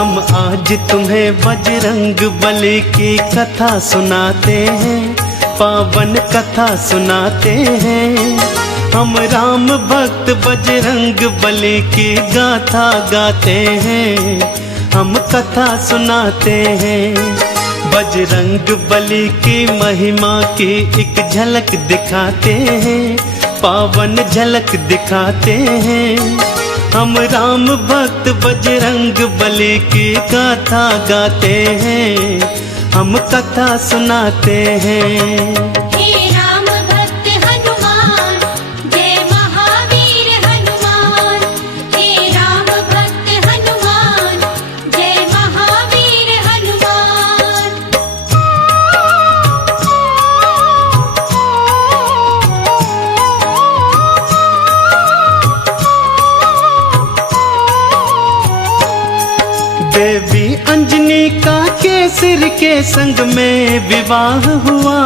हम आज तुम्हें बजरंग बली की कथा सुनाते हैं, पावन कथा सुनाते हैं। हम राम भक्त बजरंग बली की गाथा गाते हैं, हम कथा सुनाते हैं। बजरंग बली की महिमा की एक झलक दिखाते हैं, पावन झलक दिखाते हैं। हम राम भक्त बजरंग बली की गाथा गाते हैं, हम कथा सुनाते हैं। देवी अंजनी का केसर के संग में विवाह हुआ,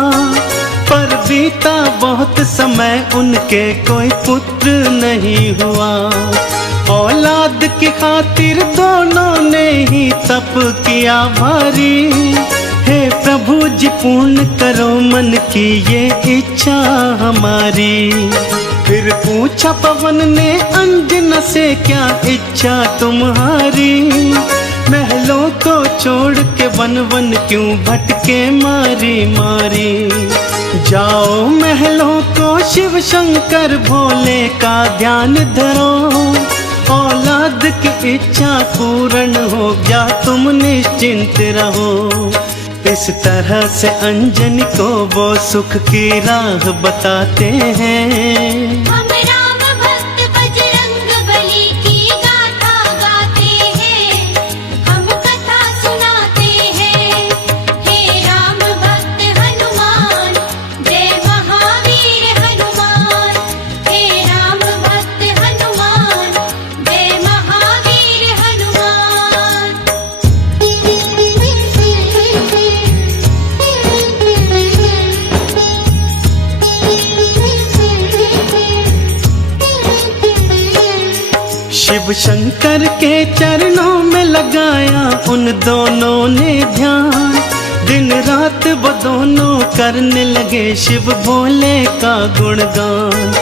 पर बीता बहुत समय उनके कोई पुत्र नहीं हुआ। औलाद की खातिर दोनों ने ही तप किया भारी, हे प्रभु जी पूर्ण करो मन की ये इच्छा हमारी। फिर पूछा पवन ने अंजना से क्या इच्छा तुम्हारी, महलों को छोड़ के वन वन क्यों भटके मारी मारी। जाओ महलों को शिव शंकर भोले का ध्यान धरो, औलाद की इच्छा पूर्ण हो जा तुम निश्चिंत रहो। इस तरह से अंजनी को वो सुख की राह बताते हैं। शिव शंकर के चरणों में लगाया उन दोनों ने ध्यान, दिन रात वो दोनों करने लगे शिव भोले का गुणगान।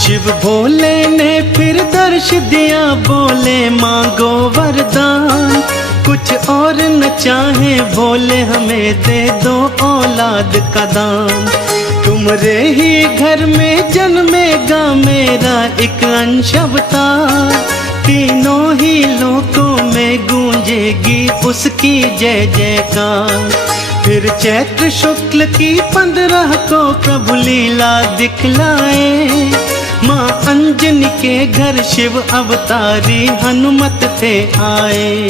शिव भोले ने फिर दर्श दिया, बोले मांगो वरदान। कुछ और न चाहे भोले हमें दे दो औलाद का दान। तुम्हारे ही घर में जन्मेगा मेरा एक अंश अवतार, तीनों ही लोकों में गूंजेगी उसकी जय जयकार। फिर चैत्र शुक्ल की 15 को प्रभु लीला दिखलाए, माँ अंजनी के घर शिव अवतारी हनुमत थे आए।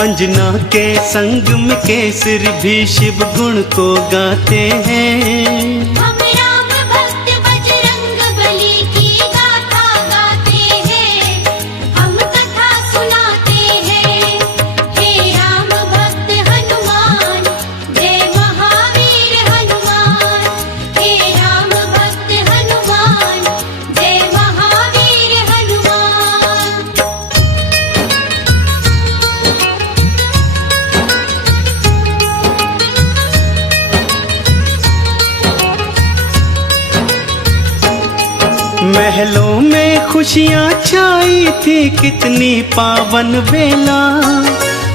अंजना के संग में केसरी भी शिव गुण को गाते हैं। महलों में खुशियाँ छाई थी कितनी पावन बेला,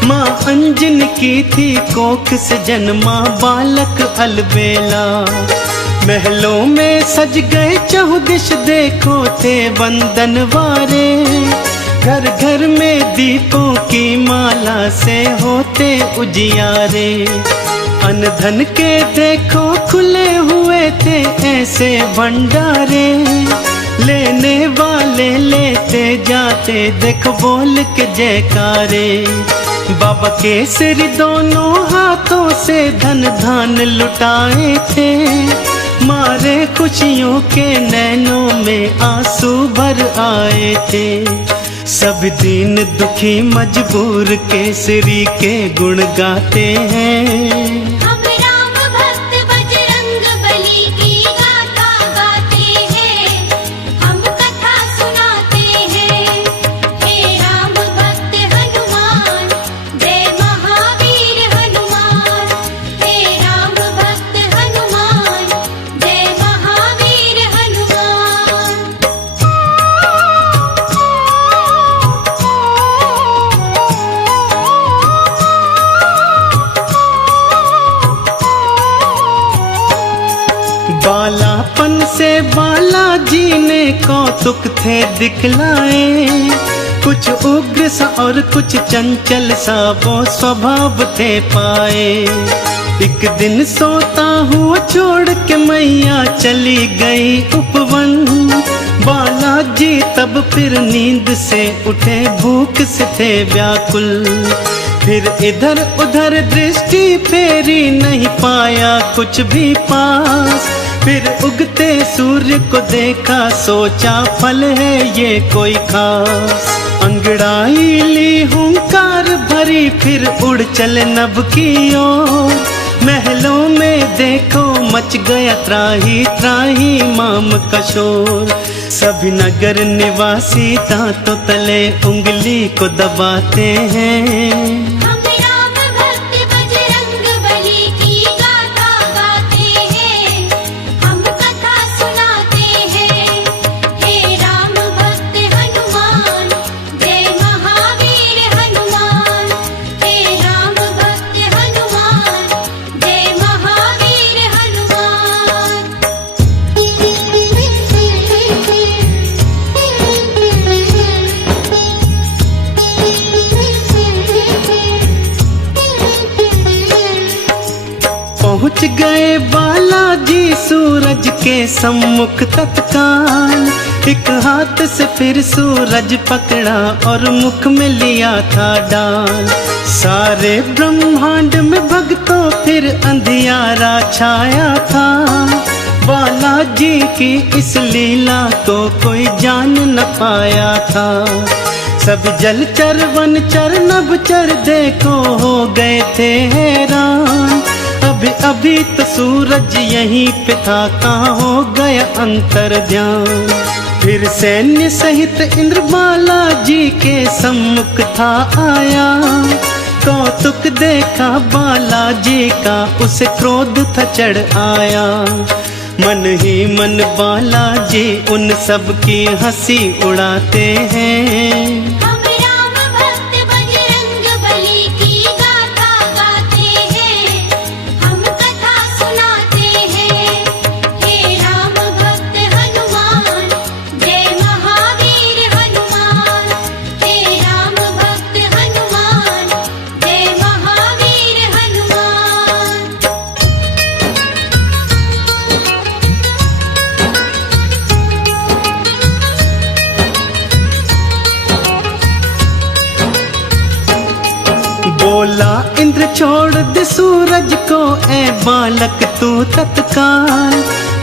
माँ अंजनी की थी कोख से जन्मा बालक अलबेला। महलों में सज गए चहुदिश देखो थे बंदनवारे, घर घर में दीपों की माला से होते उजियारे। अन्न धन के देखो खुले हुए थे ऐसे भंडारे, लेने वाले लेते जाते देखो बोल के जयकारे। बाबा केसरी दोनों हाथों से धन धान लुटाए थे, मारे खुशियों के नैनों में आंसू भर आए थे। सब दीन दुखी मजबूर केसरी के गुण गाते हैं। जय से बालाजी ने कौतुक थे दिखलाए। कुछ उग्र सा और कुछ चंचल सा वो स्वभाव थे पाए। एक दिन सोता हुआ छोड़ के मैया चली गई उपवन। बालाजी तब फिर नींद से उठे, भूख से थे व्याकुल। फिर इधर उधर दृष्टि फेरी, नहीं पाया कुछ भी पास। फिर उगते सूर्य को देखा, सोचा फल है ये कोई खास। अंगड़ाई ली हुंकार भरी, फिर उड़ चले नभ की ओर। महलों में देखो मच गया त्राही त्राही माम का शोर। सभी नगर निवासी दांतों तले उंगली को दबाते हैं। पहुँच गए बालाजी सूरज के सम्मुख तत्काल। एक हाथ से फिर सूरज पकड़ा और मुख में लिया था डाल। सारे ब्रह्मांड में भक्तों फिर अंधियारा छाया था। बालाजी की इस लीला को कोई जान न पाया था। सब जलचर वनचर नभचर देखो हो गए थे हैरान। अभी अभी तो सूरज यहीं पे था, कहाँ हो गया अंतर ध्यान। फिर सैन्य सहित इंद्र बालाजी के सम्मुख था आया। कौतुक देखा बालाजी का, उसे क्रोध था चढ़ आया। मन ही मन बालाजी उन सब की हंसी उड़ाते हैं। बोला इंद्र छोड़ दे सूरज को, ए बालक तू तत्काल।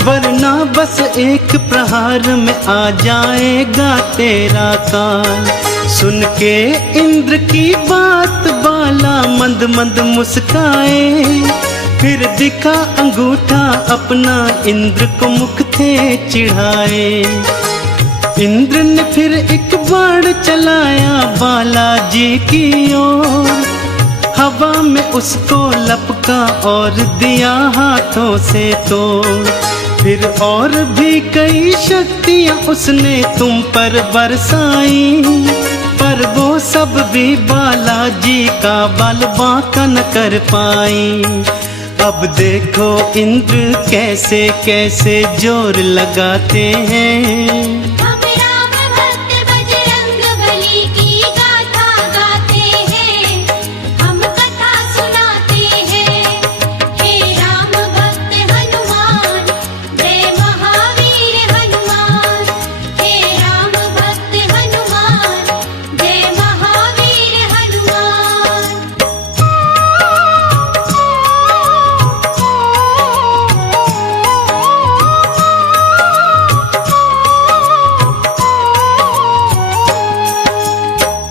वरना बस एक प्रहार में आ जाएगा तेरा काल। सुन के इंद्र की बात बाला मंद मंद मुस्काए। फिर दिखा अंगूठा अपना, इंद्र को मुख थे चिढ़ाए। इंद्र ने फिर एक बाण चलाया बालाजी की ओर। हवा में उसको लपका और दिया हाथों से तोड़। फिर और भी कई शक्तियां उसने तुम पर बरसाई। पर वो सब भी बालाजी का बल बांका न कर पाई। अब देखो इंद्र कैसे कैसे जोर लगाते हैं।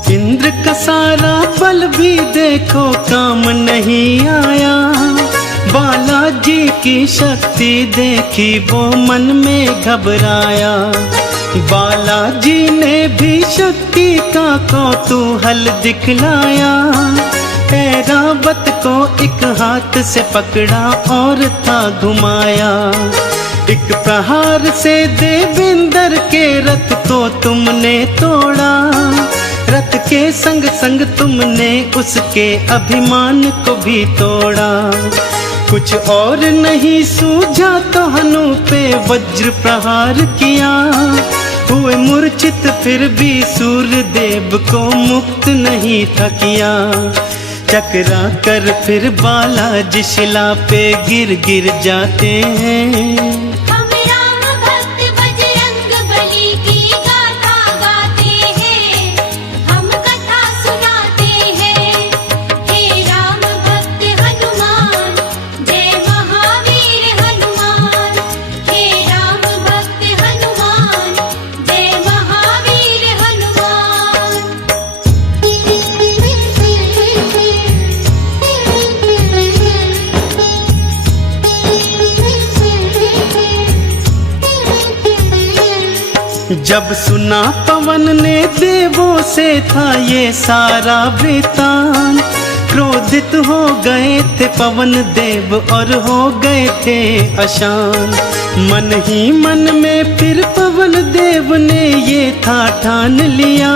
इंद्र का सारा बल भी देखो काम नहीं आया। बालाजी की शक्ति देखी वो मन में घबराया। बालाजी ने भी शक्ति का कौतूहल दिखलाया। ऐरावत को एक हाथ से पकड़ा और था घुमाया। एक प्रहार से देवेंद्र के रथ को तुमने तोड़ा। रथ के संग संग तुमने उसके अभिमान को भी तोड़ा। कुछ और नहीं सूझा तो हनु पे वज्र प्रहार किया। हुए मूर्छित फिर भी सूर्यदेव को मुक्त नहीं था किया। चकरा कर फिर बालाजी शिला पे गिर गिर जाते हैं। हम राम भक्त बजरंग बली की गाथा गाते हैं, हम कथा सुनाते हैं। हे राम भक्त हनुमान, जय महावीर हनुमान। हे राम भक्त हनुमान, जय महावीर हनुमान। जब सुना पवन ने देवों से था ये सारा वृतांत, क्रोधित हो गए थे पवन देव और हो गए थे अशांत। मन ही मन में फिर पवन देव ने ये था ठान लिया,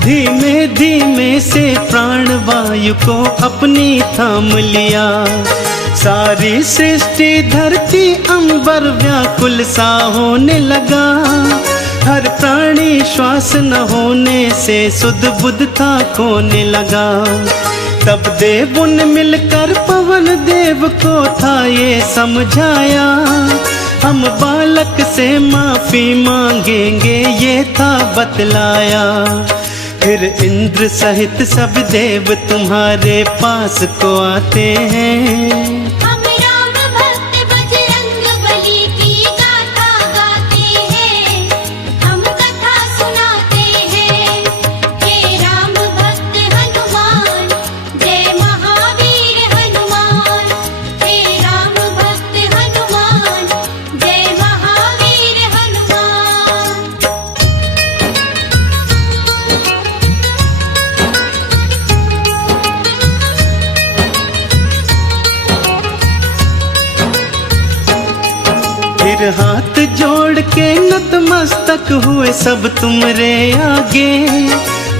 धीमे धीमे से प्राण वायु को अपनी थाम लिया। सारी सृष्टि धरती अंबर व्याकुल सा होने लगा, हर प्राणी श्वास न होने से सुध बुध था खोने लगा। तब देवों ने मिलकर पवन देव को था ये समझाया, हम बालक से माफी मांगेंगे ये था बतलाया। फिर इंद्र सहित सब देव तुम्हारे पास को आते हैं। हम राम भक्त बजरंग बली की गाथा गाते हैं, हम कथा सुनाते हैं। हे राम भक्त हनुमान, जय महावीर हनुमान। हे राम भक्त हनुमान, जय महावीर हनुमान। फिर हाथ जोड़ के नतमस्तक हुए सब तुमरे आगे,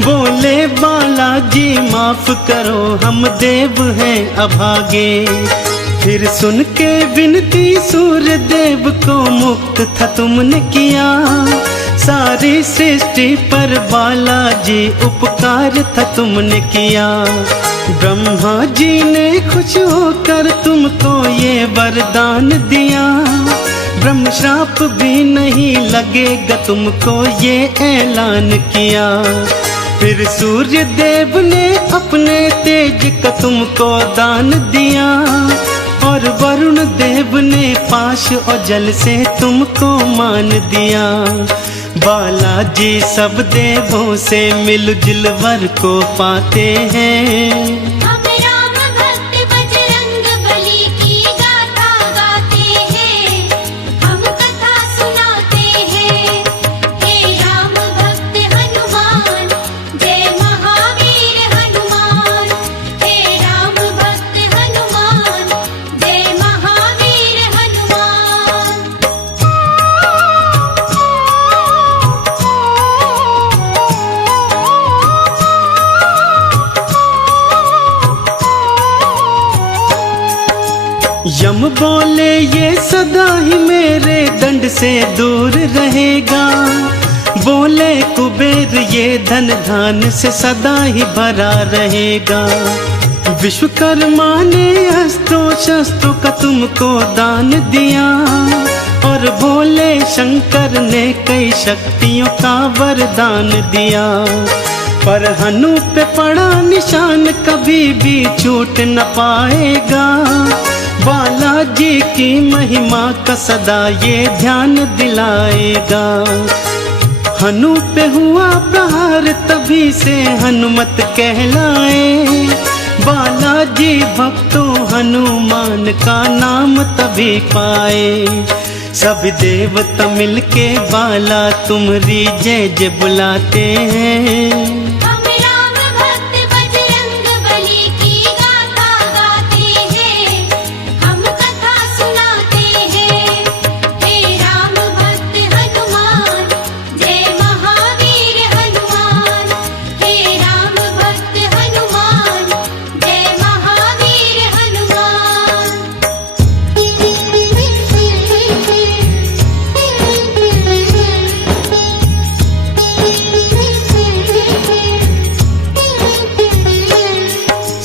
बोले बालाजी माफ करो हम देव हैं अभागे। फिर सुन के विनती सूर्य देव को मुक्त था तुमने किया, सारी सृष्टि पर बालाजी उपकार था तुमने किया। ब्रह्मा जी ने खुश होकर तुमको ये वरदान दिया, ब्रह्म श्राप भी नहीं लगेगा तुमको ये ऐलान किया। फिर सूर्य देव ने अपने तेज का तुमको दान दिया, और वरुण देव ने पाश और जल से तुमको मान दिया। बालाजी सब देवों से मिलजुल वर को पाते हैं। हम राम भक्त बजरंग बली की गाथा गाते हैं, हम कथा सुनाते हैं। हे राम भक्त हनुमान, जय महावीर हनुमान। हे राम भक्त हनुमान, जय महावीर हनुमान। यम बोले ये सदा ही मेरे दंड से दूर रहेगा, बोले कुबेर ये धन धान से सदा ही भरा रहेगा। विश्वकर्मा ने हस्तों शस्त्रों का तुमको दान दिया, और भोले शंकर ने कई शक्तियों का वरदान दिया। पर हनु पे पड़ा निशान कभी भी छूट न पाएगा, बालाजी की महिमा का सदा ये ध्यान दिलाएगा। हनु पे हुआ प्रहार तभी से हनुमत कहलाए, बालाजी भक्तों हनुमान का नाम तभी पाए। सब देवता मिलके बाला तुम्हारी जय जय बुलाते हैं। हम राम भक्त बजरंग बली की गाथा गाते हैं, हम कथा सुनाते हैं। हे राम भक्त हनुमान, जय महावीर हनुमान। हे राम भक्त हनुमान, जय महावीर हनुमान।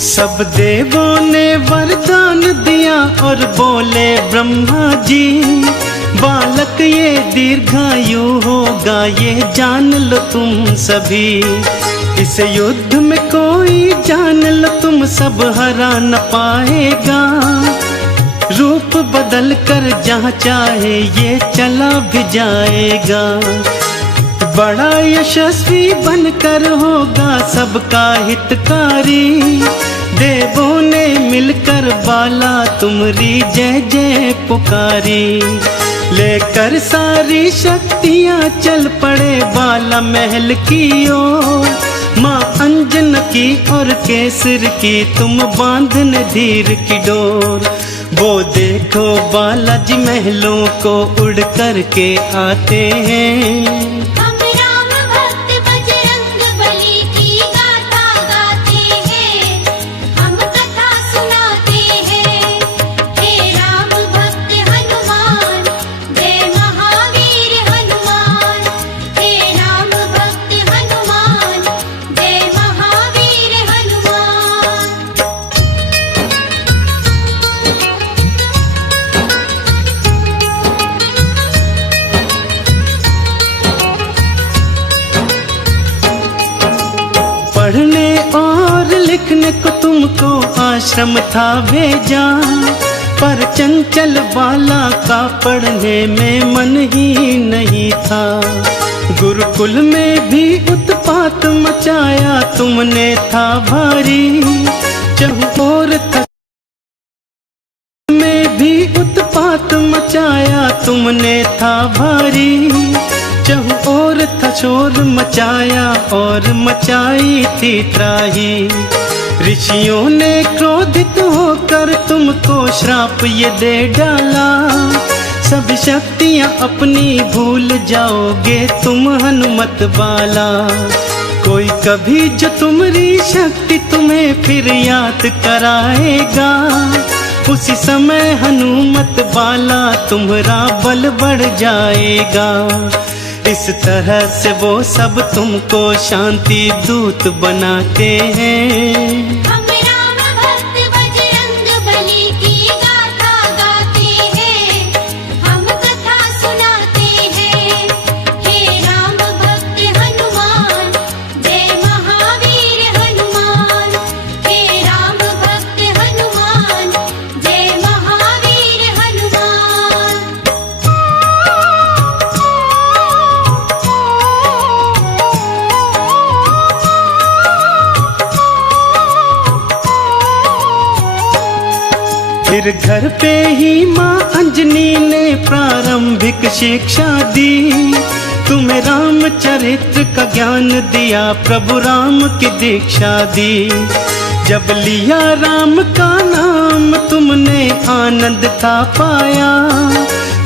सब देवों ने वरदान दिया और बोले ब्रह्मा जी, बालक ये दीर्घायु होगा, ये जान लो तुम सभी। इस युद्ध में कोई जान लो तुम सब हरा न पाएगा। रूप बदल कर जहाँ चाहे ये चला भी जाएगा। बड़ा यशस्वी बनकर होगा सबका हितकारी। देवों ने मिलकर बाला तुमरी जय जय पुकारी। लेकर सारी शक्तियाँ चल पड़े बाला महल की ओर। माँ अंजन की और केसर की तुम बांधने धीर की डोर। वो देखो बालाजी महलों को उड़ कर के आते हैं। हम राम भक्त बजरंग बली की गाथा गाते हैं, हम कथा सुनाते हैं। हे राम भक्त हनुमान, जय महावीर हनुमान। हे राम भक्त हनुमान, जय महावीर हनुमान। पढ़ने और लिखने को तुमको आश्रम था भेजा, पर चंचल बाला का पढ़ने में मन ही नहीं था। गुरुकुल में भी उत्पात मचाया तुमने था भारी। चहुओर में भी उत्पात मचाया तुमने था भारी। चहुओर था शोर मचाया और मचाई थी त्राही। ऋषियों ने क्रोधित होकर तुमको श्राप ये दे डाला। सब शक्तियाँ अपनी भूल जाओगे तुम हनुमत बाला। कोई कभी जो तुम्हारी शक्ति तुम्हें फिर याद कराएगा, उसी समय हनुमत बाला तुम्हारा बल बढ़ जाएगा। इस तरह से वो सब तुमको शांति दूत बनाते हैं। हम राम भक्त बजरंग बली की गाथा गाते हैं, हम कथा सुनाते हैं। हे राम भक्त हनुमान, जय महावीर हनुमान। हे राम भक्त हनुमान, जय महावीर हनुमान। फिर घर पे ही माँ अंजनी ने प्रारंभिक शिक्षा दी। तुम्हें रामचरित्र का ज्ञान दिया, प्रभु राम की दीक्षा दी। जब लिया राम का नाम तुमने आनंद था पाया।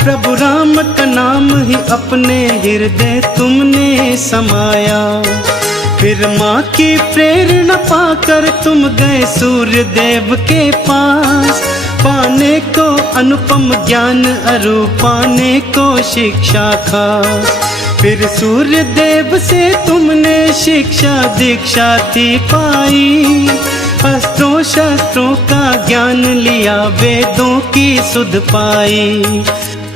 प्रभु राम का नाम ही अपने हृदय तुमने समाया। फिर माँ की प्रेरणा पाकर तुम गए सूर्य देव के पास। पाने को अनुपम ज्ञान अरु पाने को शिक्षा खास। फिर सूर्य देव से तुमने शिक्षा दीक्षा थी पाई। अस्त्रों शस्त्रों का ज्ञान लिया, वेदों की सुध पाई।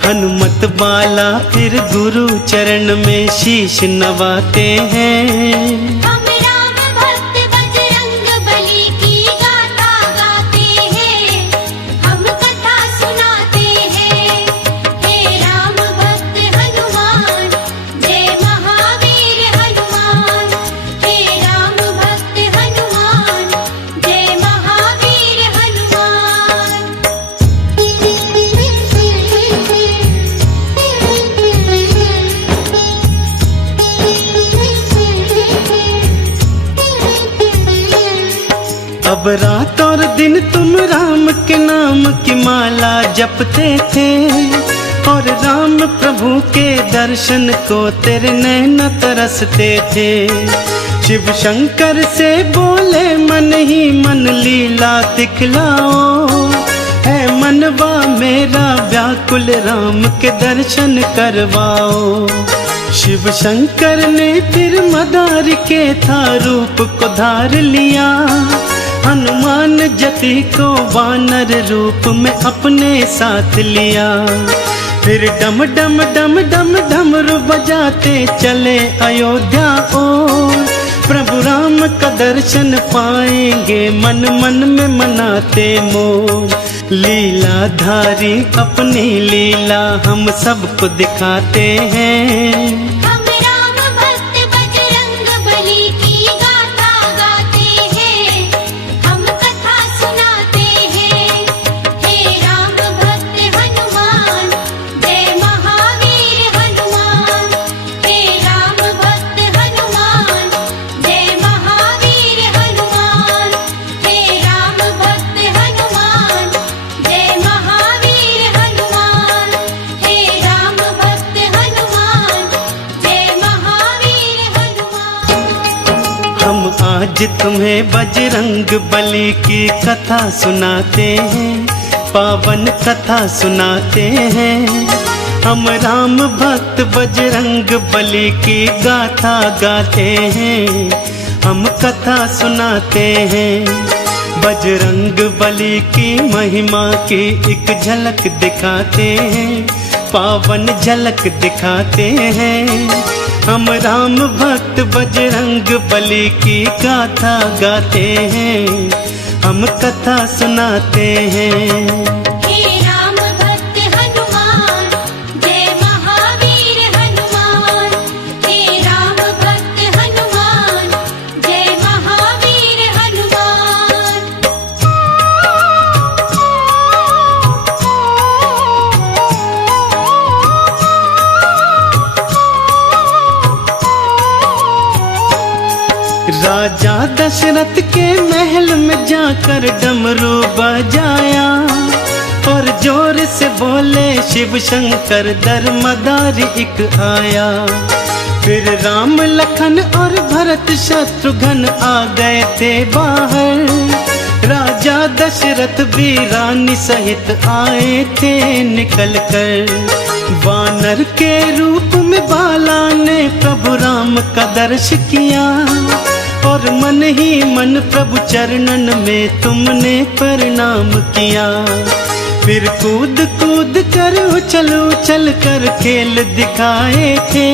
हनुमत बाला फिर गुरु चरण में शीश नवाते हैं। हम राम भक्त बजरंग बली की गाथा गाते हैं, हम कथा सुनाते हैं। हे राम भक्त हनुमान, जय महावीर हनुमान। हे राम भक्त हनुमान, जय महावीर हनुमान। अब रात और दिन तुम राम के नाम की माला जपते थे। और राम प्रभु के दर्शन को तेरे नैन तरसते थे। शिव शंकर से बोले मन ही मन लीला दिखलाओ। है मनवा मेरा व्याकुल राम के दर्शन करवाओ। शिव शंकर ने फिर मदार के था रूप को धार लिया। हनुमान जति को वानर रूप में अपने साथ लिया। फिर डम डम डम डम डमरू बजाते चले अयोध्या ओर। प्रभु राम का दर्शन पाएंगे मन मन में मनाते मोर। लीलाधारी अपनी लीला हम सबको दिखाते हैं। हम राम भक्त बजरंग बली की गाथा गाते हैं, हम कथा सुनाते हैं। हे राम भक्त हनुमान, जय महावीर हनुमान। हे राम भक्त हनुमान, जय महावीर हनुमान। हे राम भक्त हनुमान, जय महावीर हनुमान। हे राम भक्त हनुमान, जय महावीर हनुमान। हम आज तुम्हें बजरंग बली की कथा सुनाते हैं, पावन कथा सुनाते हैं। हम राम भक्त बजरंग बली की गाथा गाते हैं, हम कथा सुनाते हैं। बजरंग बली की महिमा की एक झलक दिखाते हैं, पावन झलक दिखाते हैं। हम राम भक्त बजरंग बली की गाथा गाते हैं, हम कथा सुनाते हैं। हे राम भक्त हनुमान, जय महावीर हनुमान। हे राम भक्त हनुमान, जय महावीर हनुमान। राजा दशरथ के महल में जाकर डमरू बजाया और जोर से बोले शिव शंकर दरमदारी एक आया। फिर राम लखन और भरत शत्रुघ्न आ गए थे बाहर। राजा दशरथ भी रानी सहित आए थे निकल कर। वानर के रूप में बाला ने प्रभु राम का दर्श किया और मन ही मन प्रभु चरणन में तुमने प्रणाम किया। फिर कूद कूद कर उछल उछल कर खेल दिखाए थे।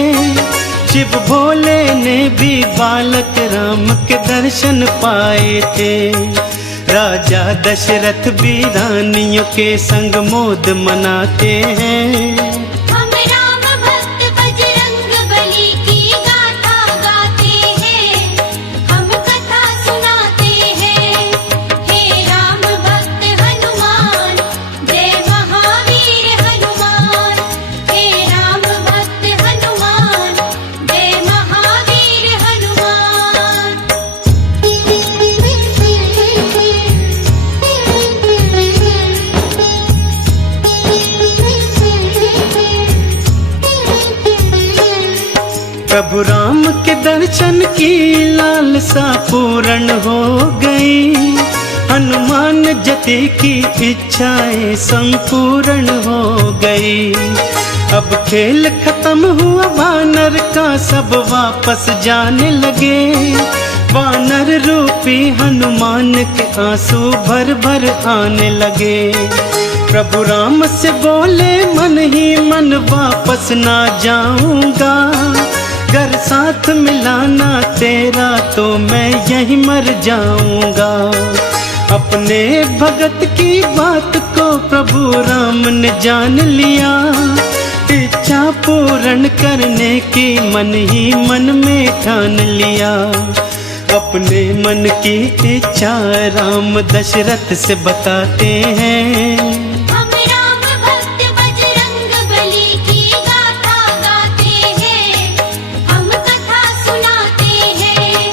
शिव भोले ने भी बालक राम के दर्शन पाए थे। राजा दशरथ भी रानियों के संग मोद मनाते हैं। हम राम भक्त बजरंग बली की गाथा गाते हैं, हम कथा सुनाते हैं। हे राम भक्त हनुमान, जय महावीर हनुमान। हे राम भक्त हनुमान, जय महावीर हनुमान। प्रभु राम के दर्शन की लालसा पूर्ण हो गई। हनुमान जति की इच्छाएं संपूर्ण हो गई। अब खेल खत्म हुआ वानर का, सब वापस जाने लगे। वानर रूपी हनुमान के आंसू भर भर आने लगे। प्रभु राम से बोले मन ही मन वापस ना जाऊंगा। घर साथ मिलाना तेरा तो मैं यहीं मर जाऊंगा। अपने भगत की बात को प्रभु राम ने जान लिया। इच्छा पूर्ण करने की मन ही मन में ठान लिया। अपने मन की इच्छा राम दशरथ से बताते हैं। हम राम भक्त बजरंग बली की गाथा गाते हैं, हम कथा सुनाते हैं।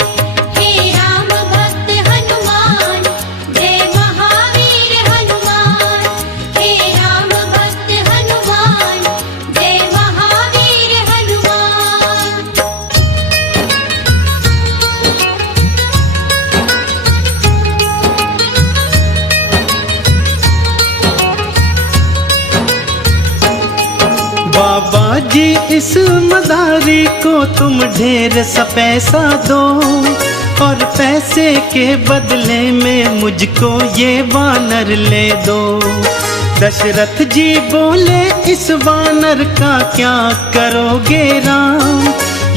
हे राम भक्त हनुमान, जय महावीर हनुमान। हे राम भक्त हनुमान, जय महावीर हनुमान। बाबा जी इस मदारी को तुम ढेर सा पैसा दो और पैसे के बदले में मुझको ये वानर ले दो। दशरथ जी बोले इस वानर का क्या करोगे राम,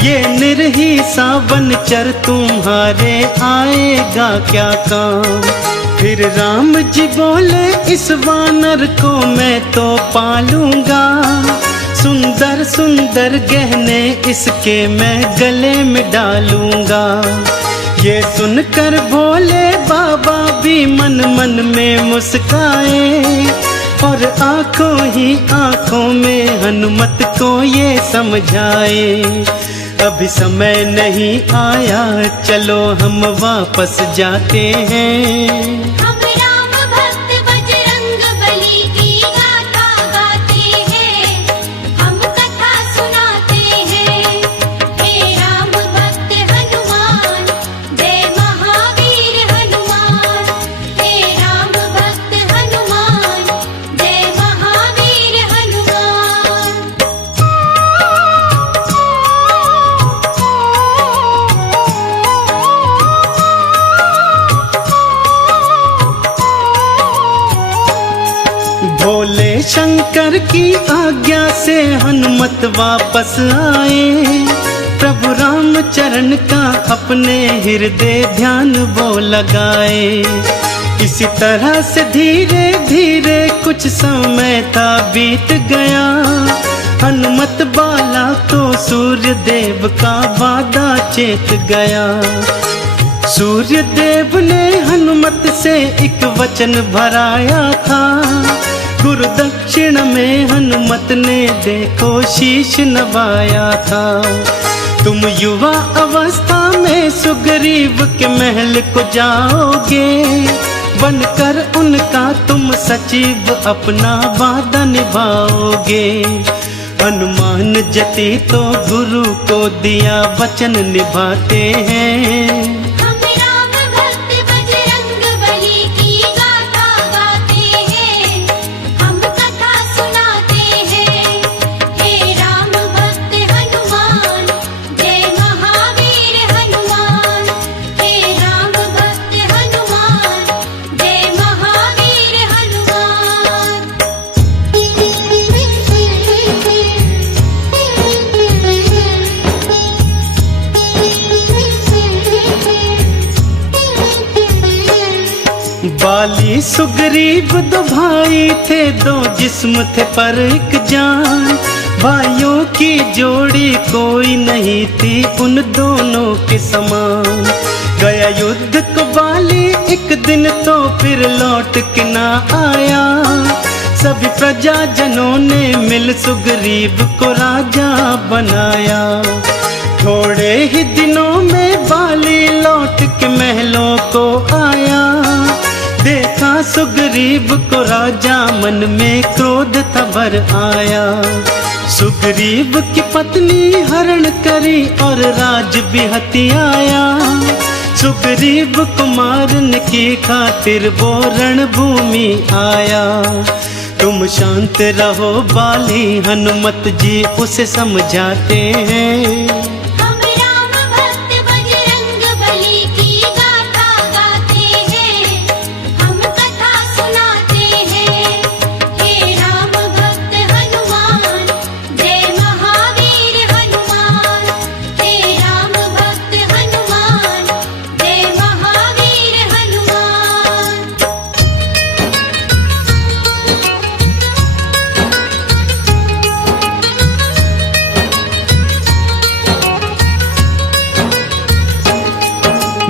ये निर्ही सा बनचर तुम्हारे आएगा क्या काम। फिर राम जी बोले इस वानर को मैं तो पालूंगा, सुंदर सुंदर गहने इसके मैं गले में डालूंगा। ये सुनकर भोले बाबा भी मन मन में मुस्काए, और आंखों ही आंखों में हनुमत को ये समझाए, अभी समय नहीं आया चलो हम वापस जाते हैं। हम राम भक्त बजरंग बली की गाथा गाते हैं, हम कथा सुनाते हैं। हे राम भक्त हनुमान, जय महावीर हनुमान। हे राम भक्त हनुमान, जय महावीर हनुमान। भोले शंकर की आज्ञा से हनुमत वापस आए, प्रभु राम चरण का अपने हृदय ध्यान वो लगाए। इसी तरह से धीरे धीरे कुछ समय था बीत गया, हनुमत बाला को सूर्य देव का वादा चेत गया। सूर्य देव ने हनुमत से एक वचन भराया था, गुरु दक्षिण में हनुमत ने देखो शीश नवाया था। तुम युवा अवस्था में सुग्रीव के महल को जाओगे, बनकर उनका तुम सचिव अपना वादा निभाओगे। हनुमान जति तो गुरु को दिया वचन निभाते हैं। हम राम भक्त बजरंग बली की गाथा गाते हैं, हम कथा सुनाते हैं। हे राम भक्त हनुमान, जय महावीर हनुमान। हे राम भक्त हनुमान, जय महावीर हनुमान। बाली सुग्रीव दो भाई थे, दो जिस्म थे पर एक जान। भाइयों की जोड़ी कोई नहीं थी उन दोनों के समान। गया युद्ध को बाली एक दिन तो फिर लौट के ना आया, सभी प्रजाजनों ने मिल सुग्रीव को राजा बनाया। थोड़े ही दिनों में बाली लौट के महलों को आया, देखा सुग्रीव को राजा मन में क्रोध था भर आया। सुग्रीव की पत्नी हरण करी और राज भी हथियाया, सुग्रीव को मारने की खातिर वो रणभूमि आया। तुम शांत रहो बाली, हनुमत जी उसे समझाते हैं। हम राम भक्त बजरंग बली की गाथा गाते हैं, हम कथा सुनाते हैं। हे राम भक्त हनुमान, जय महावीर हनुमान। हे राम भक्त हनुमान, जय महावीर हनुमान।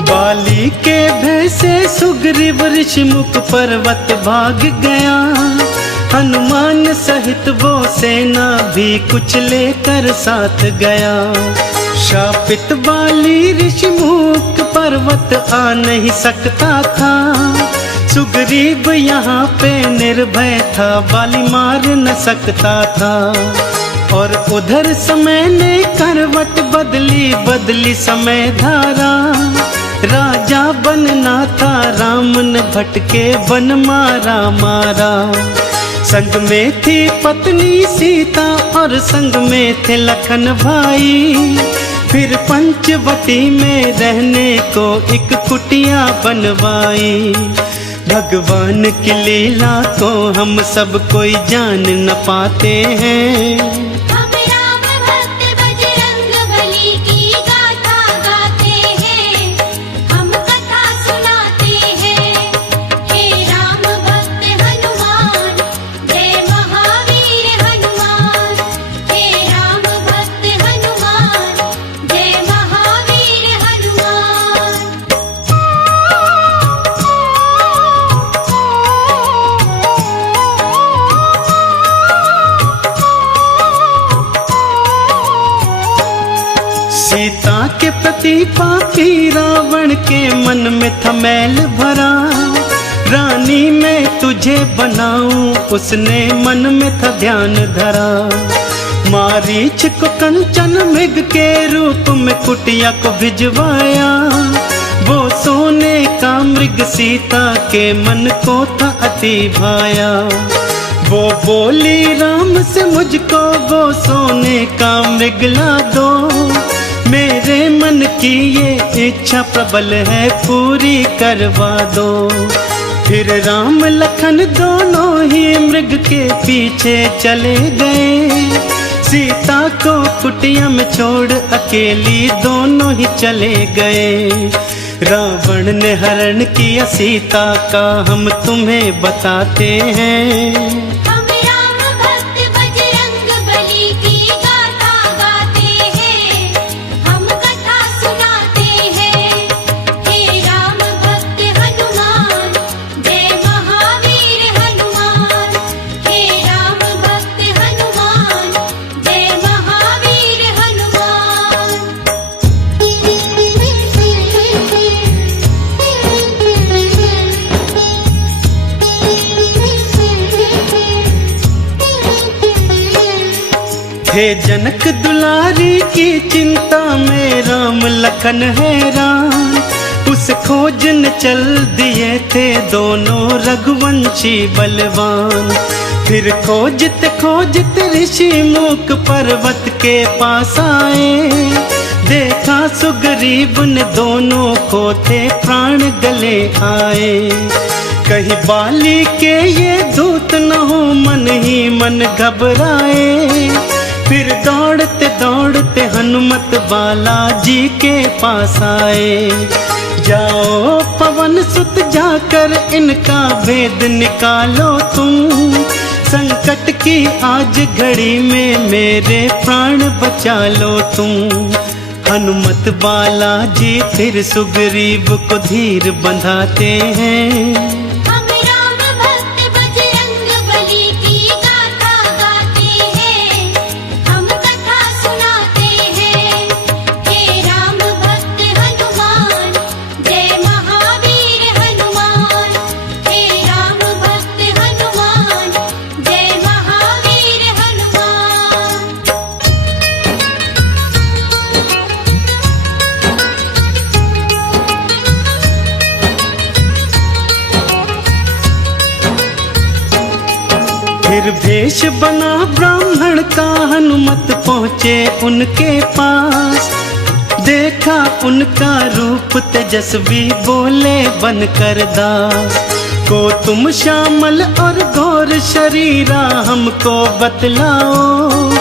बाली के भय से सुग्रीव ऋषिमुख पर्वत भाग गया, हनुमान सहित वो सेना भी कुछ लेकर साथ गया। शापित बाली ऋषिमुख पर्वत आ नहीं सकता था, सुग्रीव यहाँ पे निर्भय था, बाली मार न सकता था। और उधर समय ने करवट बदली बदली समय धारा, राजा बनना था राम ने भटके वन मारा मारा। संग में थी पत्नी सीता और संग में थे लखन भाई, फिर पंचवटी में रहने को एक कुटिया बनवाई। भगवान की लीला को हम सब कोई जान न पाते हैं। हम राम भक्त बजरंग बली की गाथा गाते हैं, हम कथा सुनाते हैं। हे राम भक्त हनुमान, जय महावीर हनुमान। हे राम भक्त हनुमान, जय महावीर हनुमान। सीता के प्रति पापी रावण के मन में था मैल भरा। रानी मैं तुझे बनाऊं उसने मन में था ध्यान धरा। मारीच को कंचन मृग के रूप में कुटिया को भिजवाया। वो सोने का मृग सीता के मन को था अति भाया। वो बोली राम से मुझको वो सोने का मृग ला दो। मेरे मन की ये इच्छा प्रबल है पूरी करवा दो। फिर राम लखन दोनों ही मृग के पीछे चले गए। सीता को कुटिया में छोड़ अकेली दोनों ही चले गए। रावण ने हरण किया सीता का हम तुम्हें बताते हैं। हम राम भक्त बजरंग बली की गाथा गाते हैं, हम कथा सुनाते हैं। हे राम भक्त हनुमान, जय महावीर हनुमान। हे राम भक्त हनुमान, जय महावीर हनुमान। हे जनक दुलारी की चिंता में राम लखन हैरान। उस खोज न चल दिए थे दोनों रघुवंशी बलवान। फिर खोजते खोजते ऋषि मुख पर्वत के पास आए। देखा सुग्रीव ने दोनों को थे प्राण गले आए। कहीं बाली के ये दूत न हो मन ही मन घबराए। फिर दौड़ते दौड़ते हनुमत बालाजी के पास आए। जाओ पवन सुत जाकर इनका भेद निकालो तुम। संकट की आज घड़ी में मेरे प्राण बचा लो तुम। हनुमत बालाजी फिर सुग्रीव को धीर बंधाते हैं। हम राम भक्त बजरंग बली की गाथा गाते हैं, हम कथा सुनाते हैं। हे राम भक्त हनुमान, जय महावीर हनुमान। हे राम भक्त हनुमान, जय महावीर हनुमान। फिर भेष बना ब्राह्मण का हनुमत पहुँचे उनके पास। देखा उनका रूप तेजस्वी बोले बनकर दास। को तुम श्यामल और गौर शरीरा हमको बतलाओ।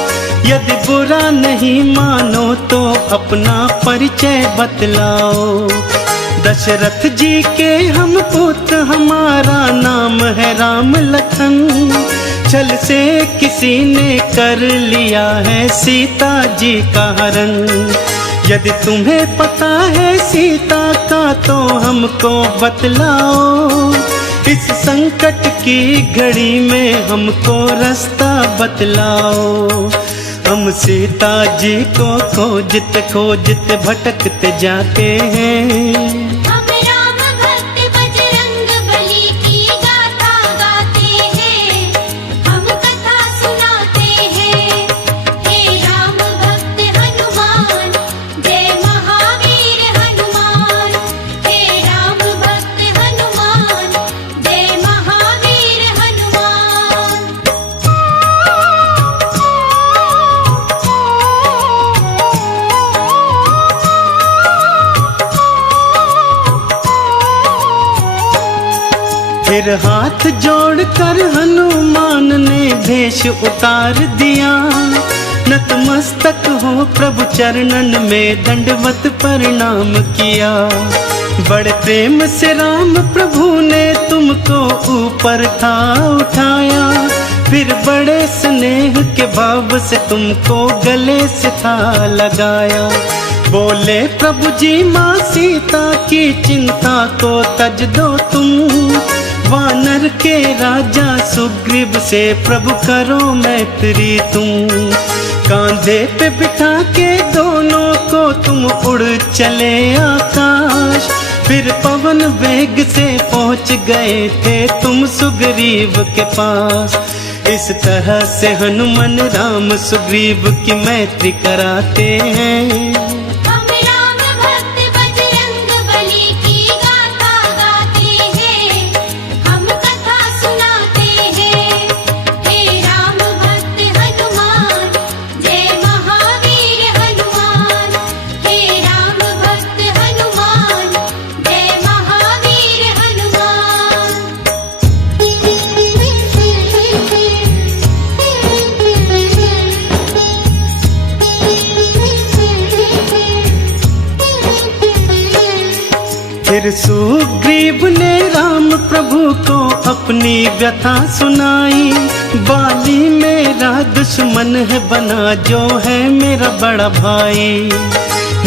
यदि बुरा नहीं मानो तो अपना परिचय बतलाओ। दशरथ जी के हम पुत्र हमारा नाम है राम लखन। छल से किसी ने कर लिया है सीता जी का हरण। यदि तुम्हें पता है सीता का तो हमको बतलाओ। इस संकट की घड़ी में हमको रास्ता बतलाओ। हम सीता जी को खोजते खोजते भटकते जाते हैं। हम राम भक्त बजरंग बली की गाथा गाते हैं, हम कथा सुनाते हैं। हे राम भक्त हनुमान, जय महावीर हनुमान। हे राम भक्त हनुमान, जय महावीर हनुमान। फिर हाथ जोड़कर हनुमान ने भेष उतार दिया। नतमस्तक हो प्रभु चरणन में दंडवत प्रणाम किया। बड़े प्रेम से राम प्रभु ने तुमको ऊपर था उठाया। फिर बड़े स्नेह के भाव से तुमको गले से था लगाया। बोले प्रभु जी माँ सीता की चिंता को तज दो तुम। वानर के राजा सुग्रीव से प्रभु करो मैत्री तुम। कांधे पे बिठा के दोनों को तुम उड़ चले आकाश। फिर पवन वेग से पहुंच गए थे तुम सुग्रीव के पास। इस तरह से हनुमान राम सुग्रीव की मैत्री कराते हैं। हम राम भक्त बजरंग बली की गाथा गाते हैं। हम कथा सुनाते हैं। हे राम भक्त हनुमान जय महावीर हनुमान। हे राम भक्त हनुमान जय महावीर हनुमान। फिर सुग्रीव ने राम प्रभु को अपनी व्यथा सुनाई। बाली मेरा दुश्मन है बना जो है मेरा बड़ा भाई।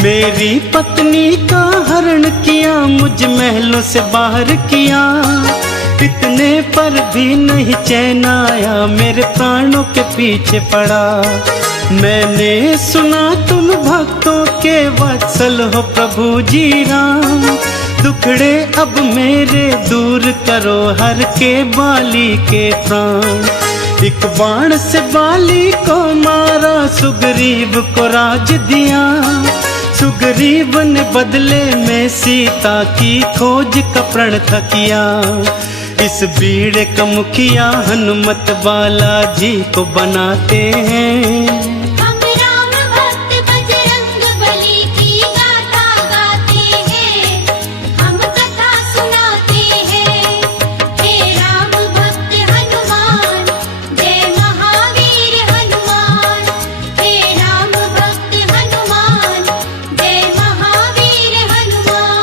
मेरी पत्नी का हरण किया मुझ महलों से बाहर किया। इतने पर भी नहीं चैन आया मेरे प्राणों के पीछे पड़ा। मैंने सुना तुम भक्तों के वत्सल हो प्रभु जी राम। दुखड़े अब मेरे दूर करो हर के बाली के प्राण। एक बाण से बाली को मारा सुग्रीव को राज दिया। सुग्रीव ने बदले में सीता की खोज का प्रण था किया। इस बीड़े का मुखिया हनुमत बालाजी को बनाते हैं। हम राम भक्त बजरंग बली की गाथा गाते हैं। हम कथा सुनाते हैं। हे राम भक्त हनुमान जय महावीर हनुमान। हे राम भक्त हनुमान जय महावीर हनुमान।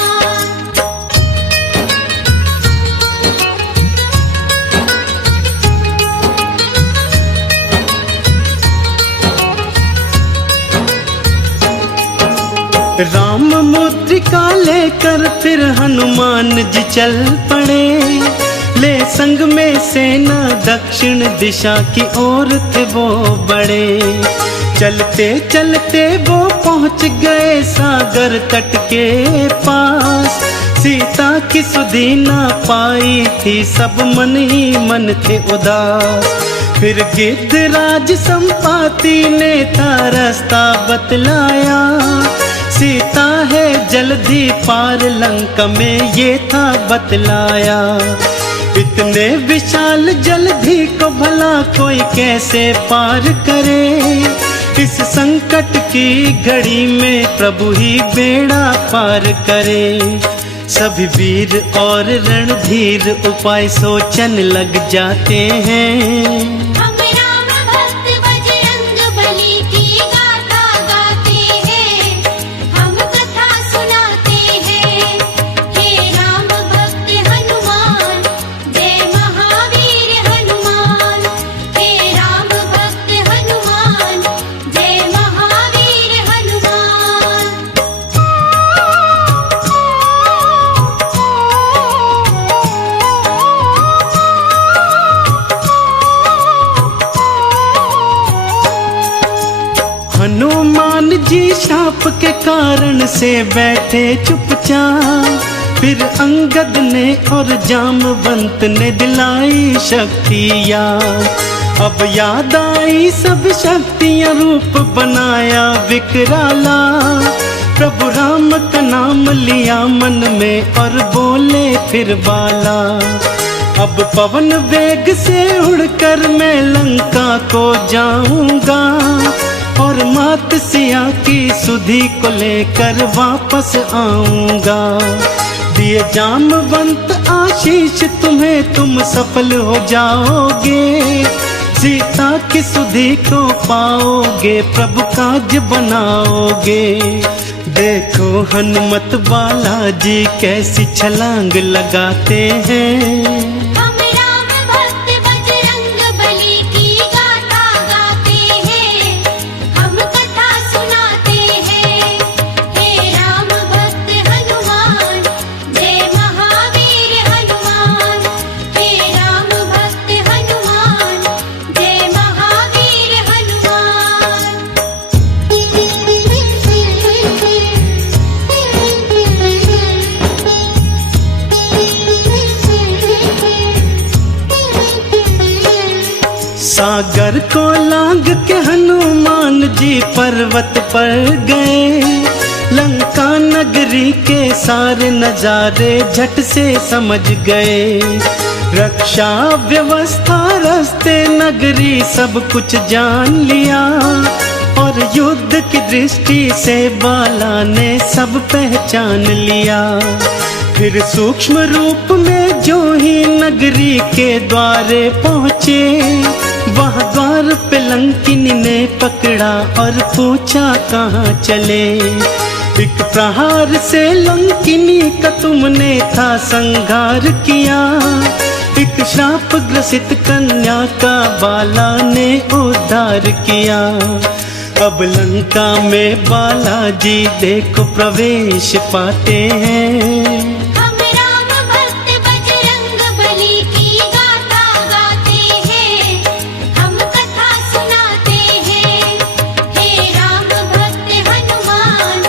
राम मुद्रिका लेकर फिर हनुमान जी चल पड़े। ले संग में सेना दक्षिण दिशा की ओर थे वो बड़े। चलते चलते वो पहुंच गए सागर तट के पास। सीता की सुधि ना पाई थी सब मन ही मन थे उदास। फिर गिद्धराज संपाति ने था रास्ता बतलाया। सीता है जल्दी पार लंका में ये था बतलाया। इतने विशाल जलधि को भला कोई कैसे पार करे। इस संकट की घड़ी में प्रभु ही बेड़ा पार करे। सभी वीर और रणधीर उपाय सोचन लग जाते हैं। हम राम भक्त बजरंग बली की गाथा गाते हैं। हम कथा सुनाते हैं। हे राम भक्त हनुमान जय महावीर हनुमान। हे राम भक्त हनुमान जय महावीर हनुमान। हनुमान जी शाप के कारण से बैठे चुपचाप। फिर अंगद ने और जामवंत ने दिलाई शक्तियाँ। अब याद आई सब शक्तियाँ रूप बनाया विकराला। प्रभु राम का नाम लिया मन में और बोले फिर बाला। अब पवन वेग से उड़कर मैं लंका को जाऊंगा। और मात सिया की सुधि को लेकर वापस आऊंगा। दिए जामवंत आशीष तुम्हें, तुम सफल हो जाओगे। सीता की सुधि को पाओगे, प्रभु काज बनाओगे। देखो हनुमत बालाजी कैसी छलांग लगाते हैं। हम राम भक्त बजरंग बली की गाथा गाते हैं, हम कथा सुनाते हैं। हे राम भक्त हनुमान, जय महावीर हनुमान। हे राम भक्त हनुमान, जय महावीर हनुमान। सागर को लांग के हनुमान जी पर्वत पर गए। लंका नगरी के सारे नजारे झट से समझ गए। रक्षा व्यवस्था रास्ते नगरी सब कुछ जान लिया, और युद्ध की दृष्टि से बाला ने सब पहचान लिया। फिर सूक्ष्म रूप में जो ही नगरी के द्वारे पहुँचे, वहाँ द्वार पे लंकिनी ने पकड़ा और पूछा कहाँ चले। एक प्रहार से लंकिनी का तुमने था संहार किया, एक श्राप ग्रसित कन्या का बाला ने उद्धार किया। अब लंका में बालाजी देखो प्रवेश पाते हैं। हम राम भक्त बजरंग बली की गाथा गाते हैं, हम कथा सुनाते हैं। हे राम भक्त हनुमान,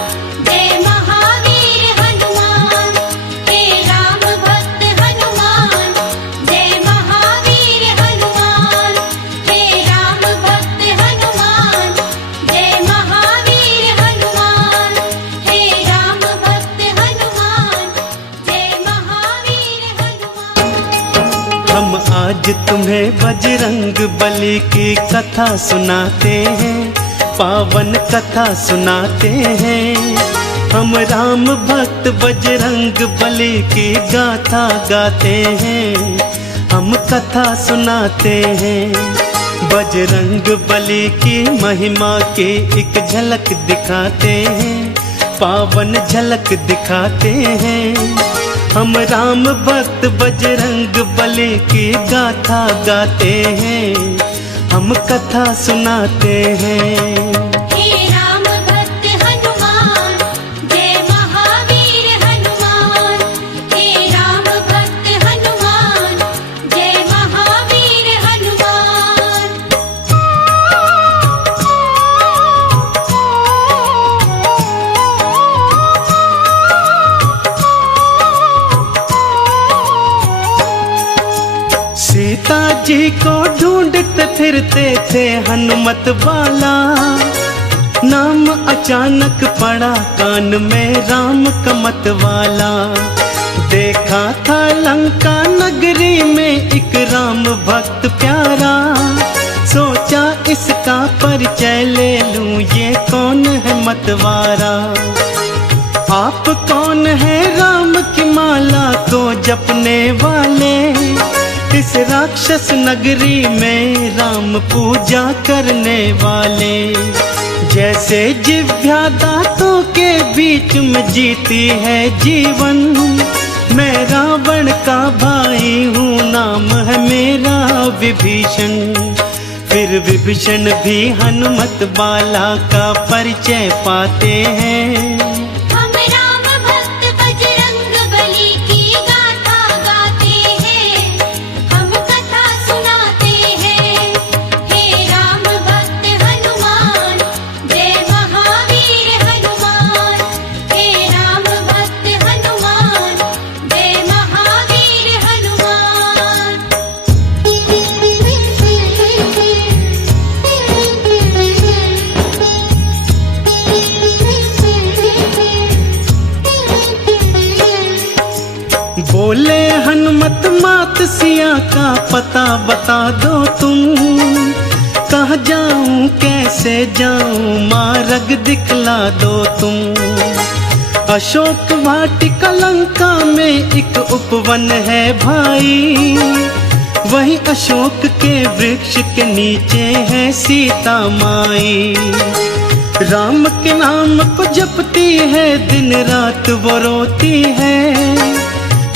जय महावीर हनुमान। हे राम भक्त हनुमान, जय महावीर हनुमान। हे राम भक्त हनुमान, जय महावीर हनुमान। हे राम भक्त हनुमान, जय महावीर हनुमान। हम आज तुम्हें बजरंग बली की कथा सुनाते हैं, पावन कथा सुनाते हैं। हम राम भक्त बजरंग बली की गाथा गाते हैं, हम कथा सुनाते हैं। बजरंग बली की महिमा की एक झलक दिखाते हैं, पावन झलक दिखाते हैं। हम राम भक्त बजरंग बली की गाथा गाते हैं, हम कथा सुनाते हैं। हे राम भक्त हनुमान, जय महावीर हनुमान। हे राम भक्त हनुमान, जय महावीर हनुमान। सीता जी को ढूंढते फिरते थे हनुमत बाला, नाम अचानक पड़ा कान में राम का मत वाला। देखा था लंका नगरी में एक राम भक्त प्यारा, सोचा इसका परिचय ले लूं, ये कौन है मतवारा। आप कौन है राम की माला को जपने वाले, इस राक्षस नगरी में राम पूजा करने वाले। जैसे जिह्वा दांतों के बीच में जीती है जीवन, मैं रावण का भाई हूँ, नाम है मेरा विभीषण। फिर विभीषण भी हनुमत बाला का परिचय पाते हैं। हम राम भक्त बजरंग बली की गाथा गाते हैं, हम कथा सुनाते हैं। हे राम भक्त हनुमान, जय महावीर हनुमान। हे राम भक्त हनुमान, जय महावीर हनुमान। बोले हनुमत मात सिया का पता बता दो तुम, कहाँ जाऊं कैसे जाऊं मार्ग दिखला दो तुम। अशोक वाटिका लंका में एक उपवन है भाई, वहीं अशोक के वृक्ष के नीचे है सीता माई। राम के नाम को जपती है, दिन रात वो रोती है।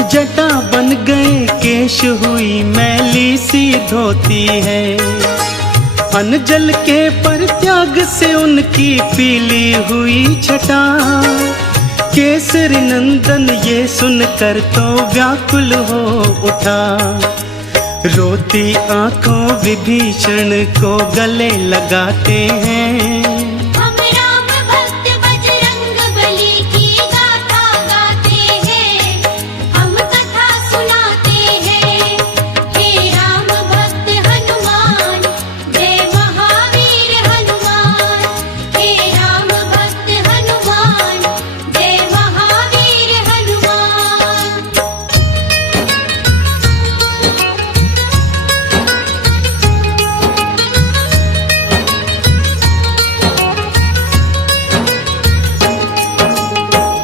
जटा बन गए केश हुई मैली सी धोती है। अन्न जल के परित्याग से उनकी पीली हुई छटा। केसरी नंदन ये सुनकर तो व्याकुल हो उठा। रोती आंखों विभीषण को गले लगाते हैं। हम राम भक्त बजरंग बली की गाथा गाते हैं, हम कथा सुनाते हैं। हे राम भक्त हनुमान, जय महावीर हनुमान। हे राम भक्त हनुमान, जय महावीर हनुमान।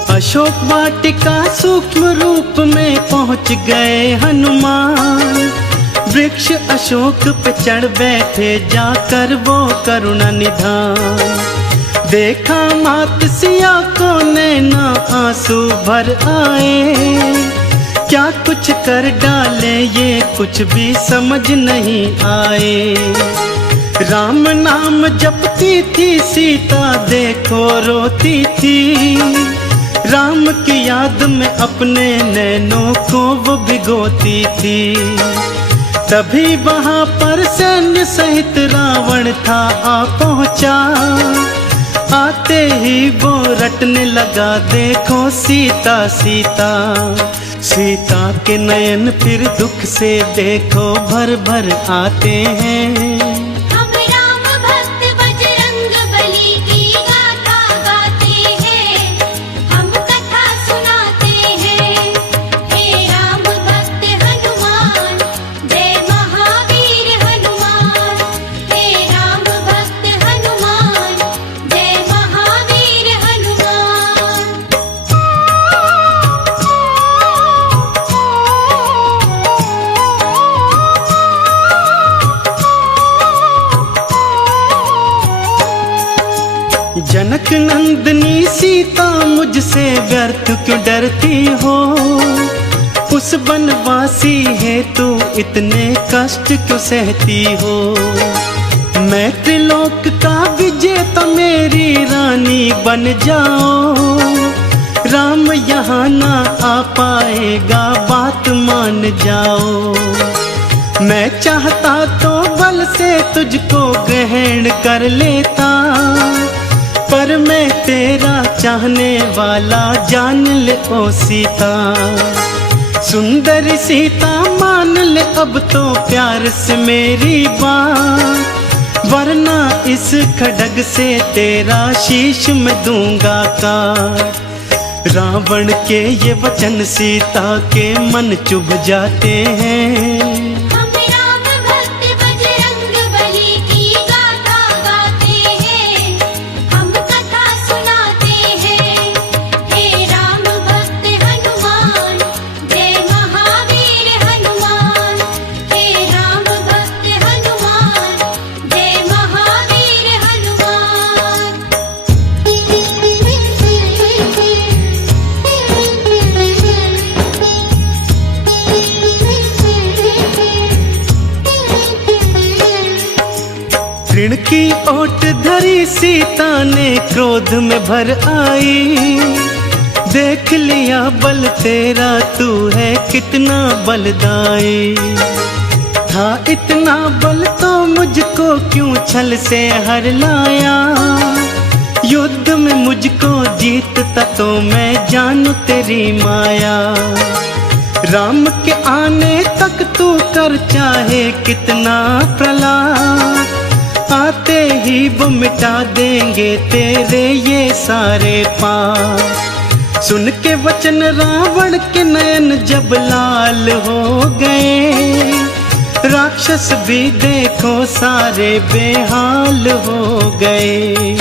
अशोक वाटिका सूक्ष्म रूप में पहुंच गए हनुमान। वृक्ष अशोक पे चढ़ बैठे, जाकर वो करुणा निधान। देखा मात सिया को नैना आंसू भर आए। क्या कुछ कर डाले ये कुछ भी समझ नहीं आए। राम नाम जपती थी सीता, देखो रोती थी। राम की याद में अपने नैनों को वो भिगोती थी। तभी वहां पर सैन्य सहित रावण था आ पहुंचा। आते ही वो रटने लगा, देखो सीता सीता। सीता के नयन फिर दुख से देखो भर भर आते हैं। हम राम भक्त बजरंग बली की गाथा गाते हैं, हम कथा सुनाते हैं। हे राम भक्त हनुमान, जय महावीर हनुमान। हे राम भक्त हनुमान, जय महावीर हनुमान। जनक नंदनी सीता मुझसे व्यर्थ क्यों डरती हो। उस बनवासी है तू इतने कष्ट क्यों सहती हो। मैं त्रिलोक का विजेता, मेरी रानी बन जाओ। राम यहाँ ना आ पाएगा, बात मान जाओ। मैं चाहता तो बल से तुझको ग्रहण कर लेता, पर मैं तेरा चाहने वाला जान ले ओ सीता। सुंदरी सीता मान ले अब तो प्यार से मेरी बात, वरना इस खड्ग से तेरा शीश मैं दूंगा काट। रावण के ये वचन सीता के मन चुभ जाते हैं। हम राम भक्त बजरंग बली की गाथा गाते हैं, हम कथा सुनाते हैं। हे राम भक्त हनुमान, जय महावीर हनुमान। हे राम भक्त हनुमान, जय महावीर हनुमान। ऋण की ओट धरी सीता ने क्रोध में भर आई। देख लिया बल तेरा, तू है कितना बलदाई। था इतना बल तो मुझको क्यों छल से हर लाया। युद्ध में मुझको जीतता तो मैं जानू तेरी माया। राम के आने तक तू कर चाहे कितना प्रलाप, आते ही वो मिटा देंगे तेरे ये सारे पाप। सुन के वचन रावण के नयन जब लाल हो गए, राक्षस भी देखो सारे बेहाल हो गए।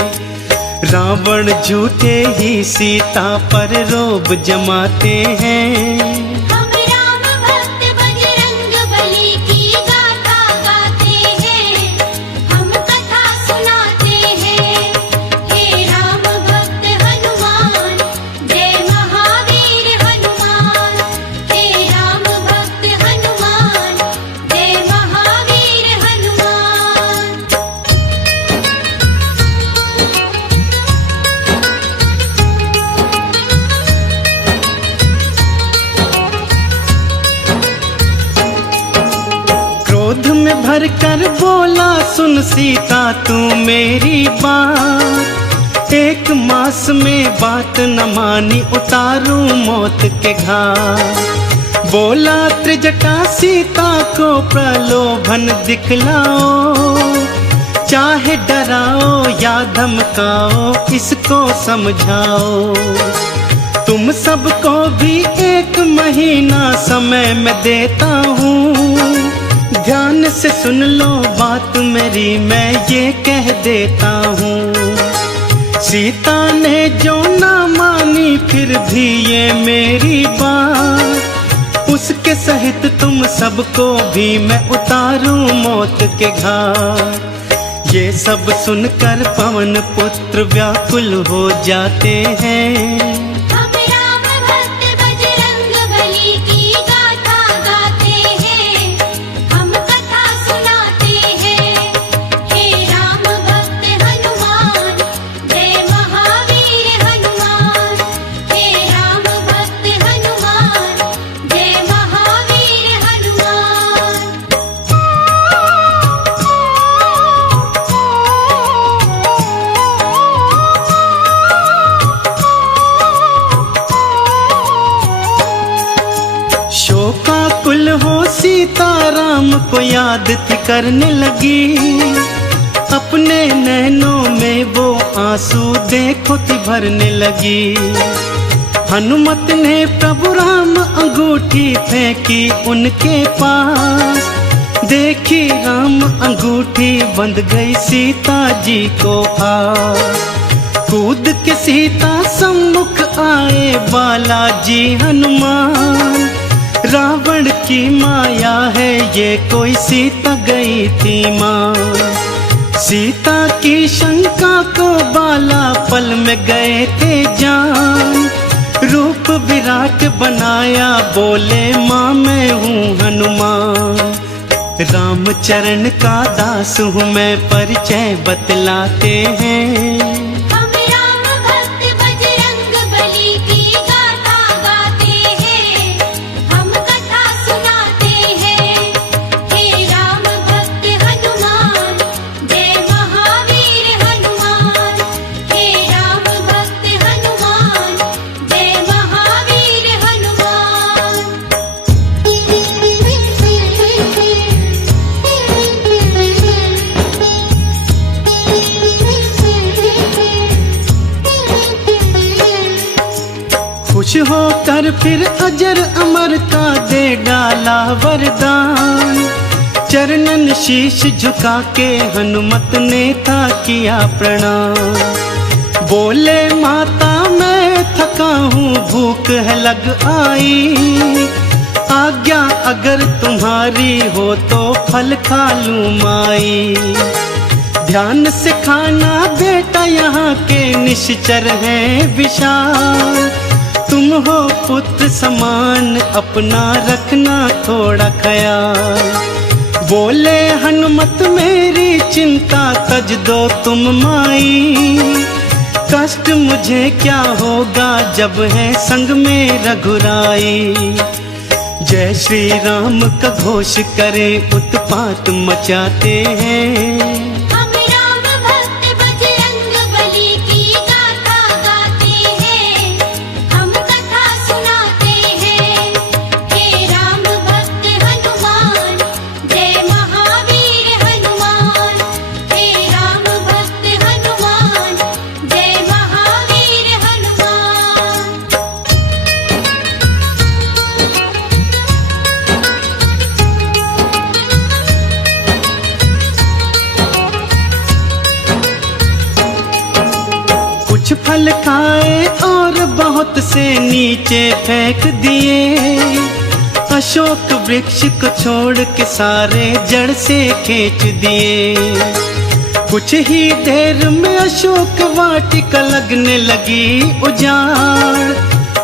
रावण झूठे ही सीता पर रोब जमाते हैं। हम राम भक्त बजरंग बली की गाथा गाते हैं, हम कथा सुनाते हैं। हे राम भक्त हनुमान, जय महावीर हनुमान। हे राम भक्त हनुमान, जय महावीर हनुमान। क्रोध में भर कर बोला सुन सीता तू मेरी बात, एक मास में बात न मानी उतारूं मौत के घाट। बोला त्रिजटा सीता को प्रलोभन दिखलाओ, चाहे डराओ या धमकाओ इसको समझाओ। तुम सबको भी 1 महीना समय मैं देता हूँ, ध्यान से सुन लो बात मेरी मैं ये कह देता हूँ। सीता ने जो ना मानी फिर भी ये मेरी बात, उसके सहित तुम सबको भी मैं उतारूं मौत के घाट। ये सब सुनकर पवन पुत्र व्याकुल हो जाते हैं। हम राम भक्त बजरंग बली की गाथा गाते हैं, हम कथा सुनाते हैं। हे राम भक्त हनुमान, जय महावीर हनुमान। हे राम भक्त हनुमान, जय महावीर हनुमान। शोकाकुल हो सीता राम को याद थी करने लगी, अपने नैनों में वो आंसू देखो थी भरने लगी। हनुमत ने प्रभु राम अंगूठी फेंकी उनके पास, देखी राम अंगूठी बंध गई सीता जी को आस। कूद के सीता सम्मुख आए बालाजी हनुमान, रावण की माया है ये कोई सीता गई थी माँ। सीता की शंका को बाला पल में गए थे जान, रूप विराट बनाया बोले माँ मैं हूँ हनुमान। रामचरण का दास हूँ मैं परिचय बतलाते हैं। हम राम भक्त बजरंग बली की गाथा गाते हैं, हम कथा सुनाते हैं। हे राम भक्त हनुमान, जय महावीर हनुमान। हे राम भक्त हनुमान, जय महावीर हनुमान। खुश होकर फिर अजर अमर का दे डाला वरदान, चरणन शीश झुका के हनुमत ने था किया प्रणाम। बोले माता मैं थका हूँ भूख है लग आई, आज्ञा अगर तुम्हारी हो तो फल खा लूँ माई। ध्यान से खाना बेटा यहाँ के निश्चर हैं विशाल, तुम हो पुत्र समान अपना रखना थोड़ा ख्याल। बोले हनुमत मेरी चिंता तज दो तुम माई, कष्ट मुझे क्या होगा जब है संग में रघुराई। जय श्री राम का घोष करें उत्पात मचाते हैं। हम राम भक्त बजरंग बली की गाथा गाते हैं, हम कथा सुनाते हैं। हे राम भक्त हनुमान, जय महावीर हनुमान। हे राम भक्त हनुमान, जय महावीर हनुमान। फल खाए और बहुत से नीचे फेंक दिए। अशोक वृक्ष को छोड़ के सारे जड़ से खींच दिए। कुछ ही देर में अशोक वाटिका लगने लगी उजाड़।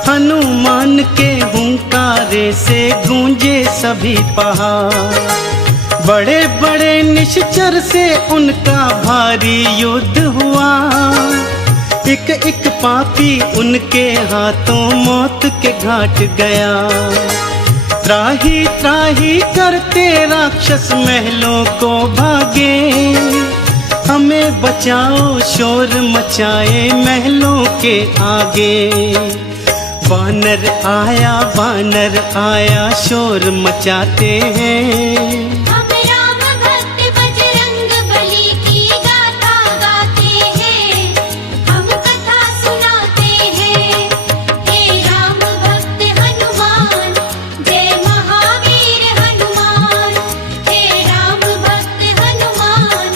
हनुमान के हुंकारे से गूंजे सभी पहाड़। बड़े बड़े निश्चर से उनका भारी युद्ध हुआ। एक एक पापी उनके हाथों मौत के घाट गया। त्राही त्राही करते राक्षस महलों को भागे। हमें बचाओ शोर मचाए महलों के आगे। वानर आया शोर मचाते हैं। हम राम भक्त बजरंग बली की गाथा गाते हैं। हम कथा सुनाते हैं। हे राम भक्त हनुमान जय महावीर हनुमान। हे राम भक्त हनुमान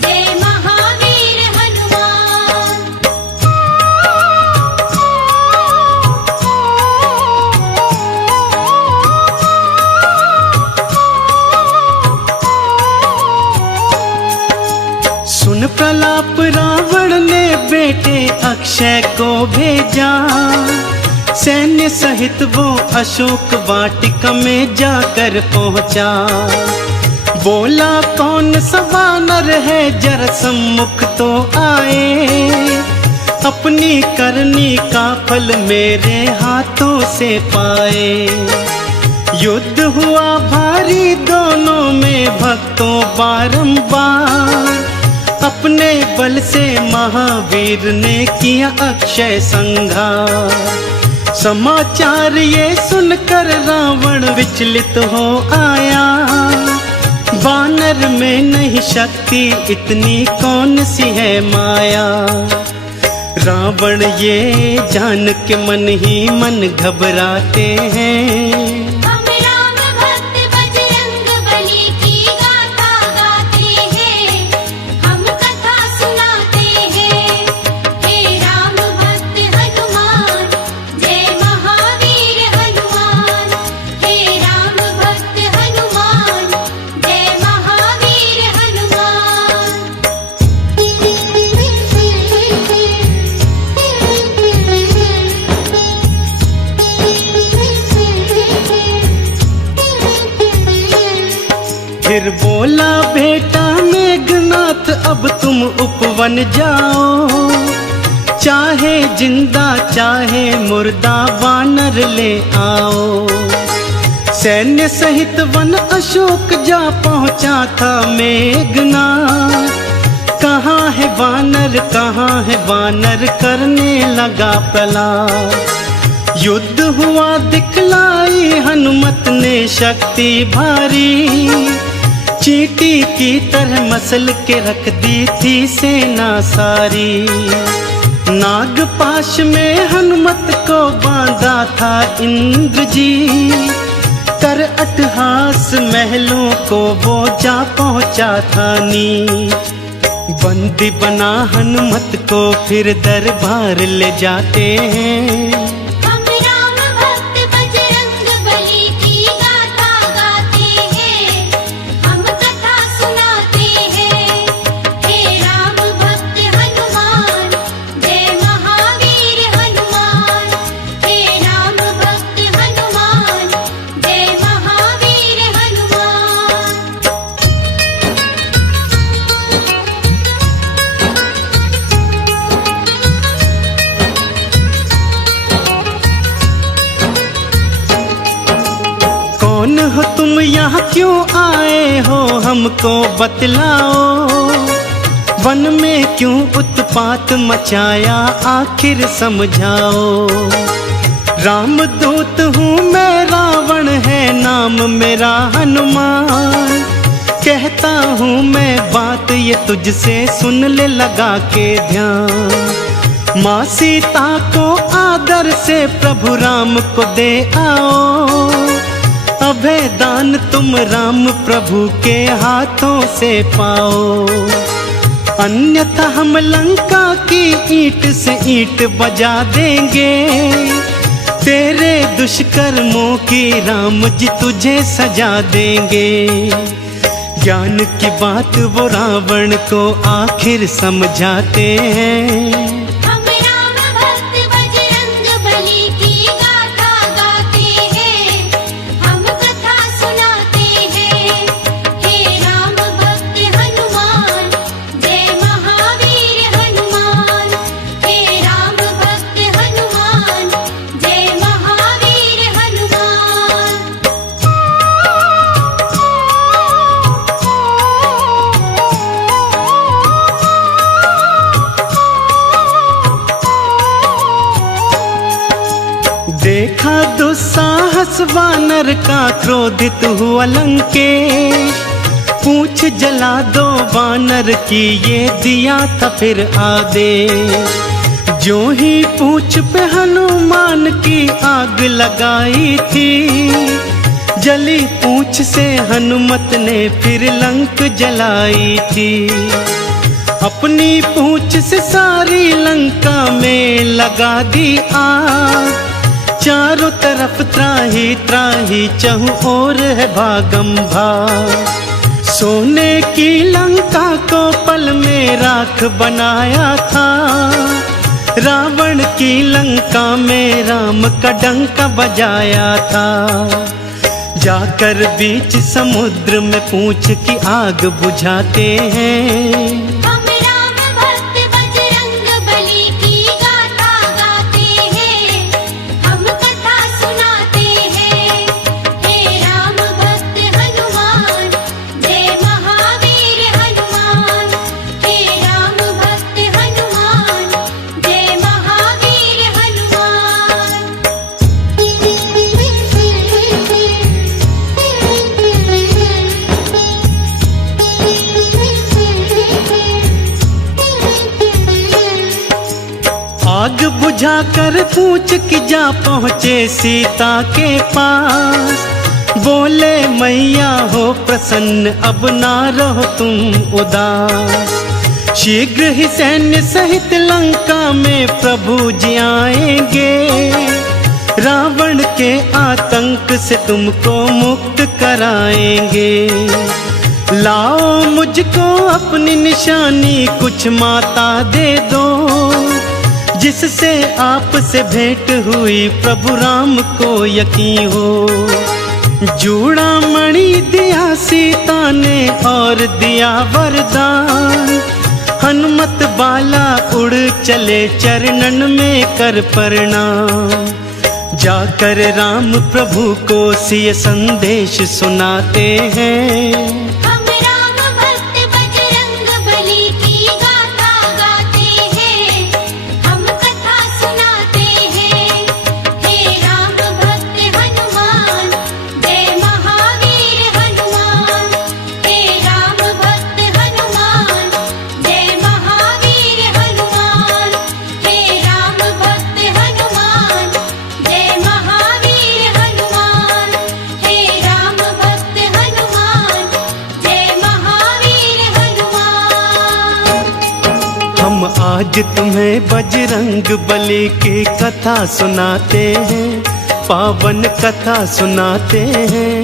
जय महावीर हनुमान। सुन प्रलाप रावण ने बेटे अक्षय को भेजा। सैन्य सहित वो अशोक वाटिका में जाकर पहुंचा। बोला कौन सा वानर है जरा सम्मुख तो आए। अपनी करनी का फल मेरे हाथों से पाए। युद्ध हुआ भारी दोनों में भक्तों बारंबार। अपने बल से महावीर ने किया अक्षय संहार। समाचार ये सुनकर रावण विचलित हो आया। वानर में नहीं शक्ति इतनी कौन सी है माया। रावण ये जान के मन ही मन घबराते हैं। हम राम भक्त बजरंग बली की गाथा गाते हैं। हम कथा सुनाते हैं। हे राम भक्त हनुमान जय महावीर हनुमान। हे राम भक्त हनुमान जय महावीर हनुमान। फिर बोला बेटा मेघनाथ अब तुम उपवन जाओ। चाहे जिंदा चाहे मुर्दा वानर ले आओ। सैन्य सहित वन अशोक जा पहुंचा था मेघनाथ। कहाँ है वानर करने लगा प्रलाप। युद्ध हुआ दिखलाई हनुमत ने शक्ति भारी। चींटी की तरह मसल के रख दी थी सेना सारी। नागपाश में हनुमत को बांधा था इंद्र जी। कर अट्टहास महलों को वो जा पहुंचा था नीच। बंदी बना हनुमत को फिर दरबार ले जाते हैं। हम राम भक्त बजरंग बली की गाथा गाते हैं। हम कथा सुनाते हैं। हे राम भक्त हनुमान जय महावीर हनुमान। हे राम भक्त हनुमान जय महावीर हनुमान। कौन हो तुम यहाँ क्यों आए हो हमको बतलाओ। वन में क्यों उत्पात मचाया आखिर समझाओ। रामदूत हूँ मैं रावण है नाम मेरा हनुमान। कहता हूँ मैं बात ये तुझसे सुन ले लगा के ध्यान। माँ सीता को आदर से प्रभु राम को दे आओ। अभय दान तुम राम प्रभु के हाथों से पाओ। अन्यथा हम लंका की ईंट से ईंट बजा देंगे। तेरे दुष्कर्मों की राम जी तुझे सजा देंगे। ज्ञान की बात वो रावण को आखिर समझाते हैं। हम राम भक्त बजरंग बली की गाथा गाते हैं, हम कथा सुनाते हैं। हे राम भक्त हनुमान, जय महावीर हनुमान। हे राम भक्त हनुमान, जय महावीर हनुमान। देखा दुस्साहस वानर का क्रोधित हुआ लंकेश। पूछ जला दो वानर की ये दिया था फिर आदेश। जो ही पूछ पे हनुमान की आग लगाई थी, जली पूछ से हनुमत ने फिर लंक जलाई थी। अपनी पूछ से सारी लंका में लगा दी आग। चारों तरफ त्राही त्राही चहुं ओर है भागम भाग। सोने की लंका को पल में राख बनाया था। रावण की लंका में राम का डंका बजाया था। जाकर बीच समुद्र में पूछ की आग बुझाते हैं। हम राम भक्त बजरंग बली की गाथा गाते हैं, हम कथा सुनाते हैं। हे राम भक्त हनुमान, जय महावीर हनुमान। हे राम भक्त हनुमान, जय महावीर हनुमान। आग बुझाकर पूछ की जा पहुँचे सीता के पास। बोले मैया हो प्रसन्न अब ना रहो तुम उदास। शीघ्र ही सैन्य सहित लंका में प्रभु जी आएंगे। रावण के आतंक से तुमको मुक्त कराएंगे। लाओ मुझको अपनी निशानी कुछ माता दे दो। जिससे आपसे भेंट हुई प्रभु राम को यकीन हो। जूड़ा मणि दिया सीता ने और दिया वरदान। हनुमत बाला उड़ चले चरणन में कर प्रणाम। जाकर राम प्रभु को सिय संदेश सुनाते हैं। हम राम भक्त बजरंग बली की गाथा गाते हैं, हम कथा सुनाते हैं। हे राम भक्त हनुमान, जय महावीर हनुमान। हे राम भक्त हनुमान, जय महावीर हनुमान। हे राम भक्त हनुमान, जय महावीर हनुमान। हे राम भक्त हनुमान, जय महावीर हनुमान। हम आज तुम्हें बजरंग बली की कथा सुनाते हैं, पावन कथा सुनाते हैं।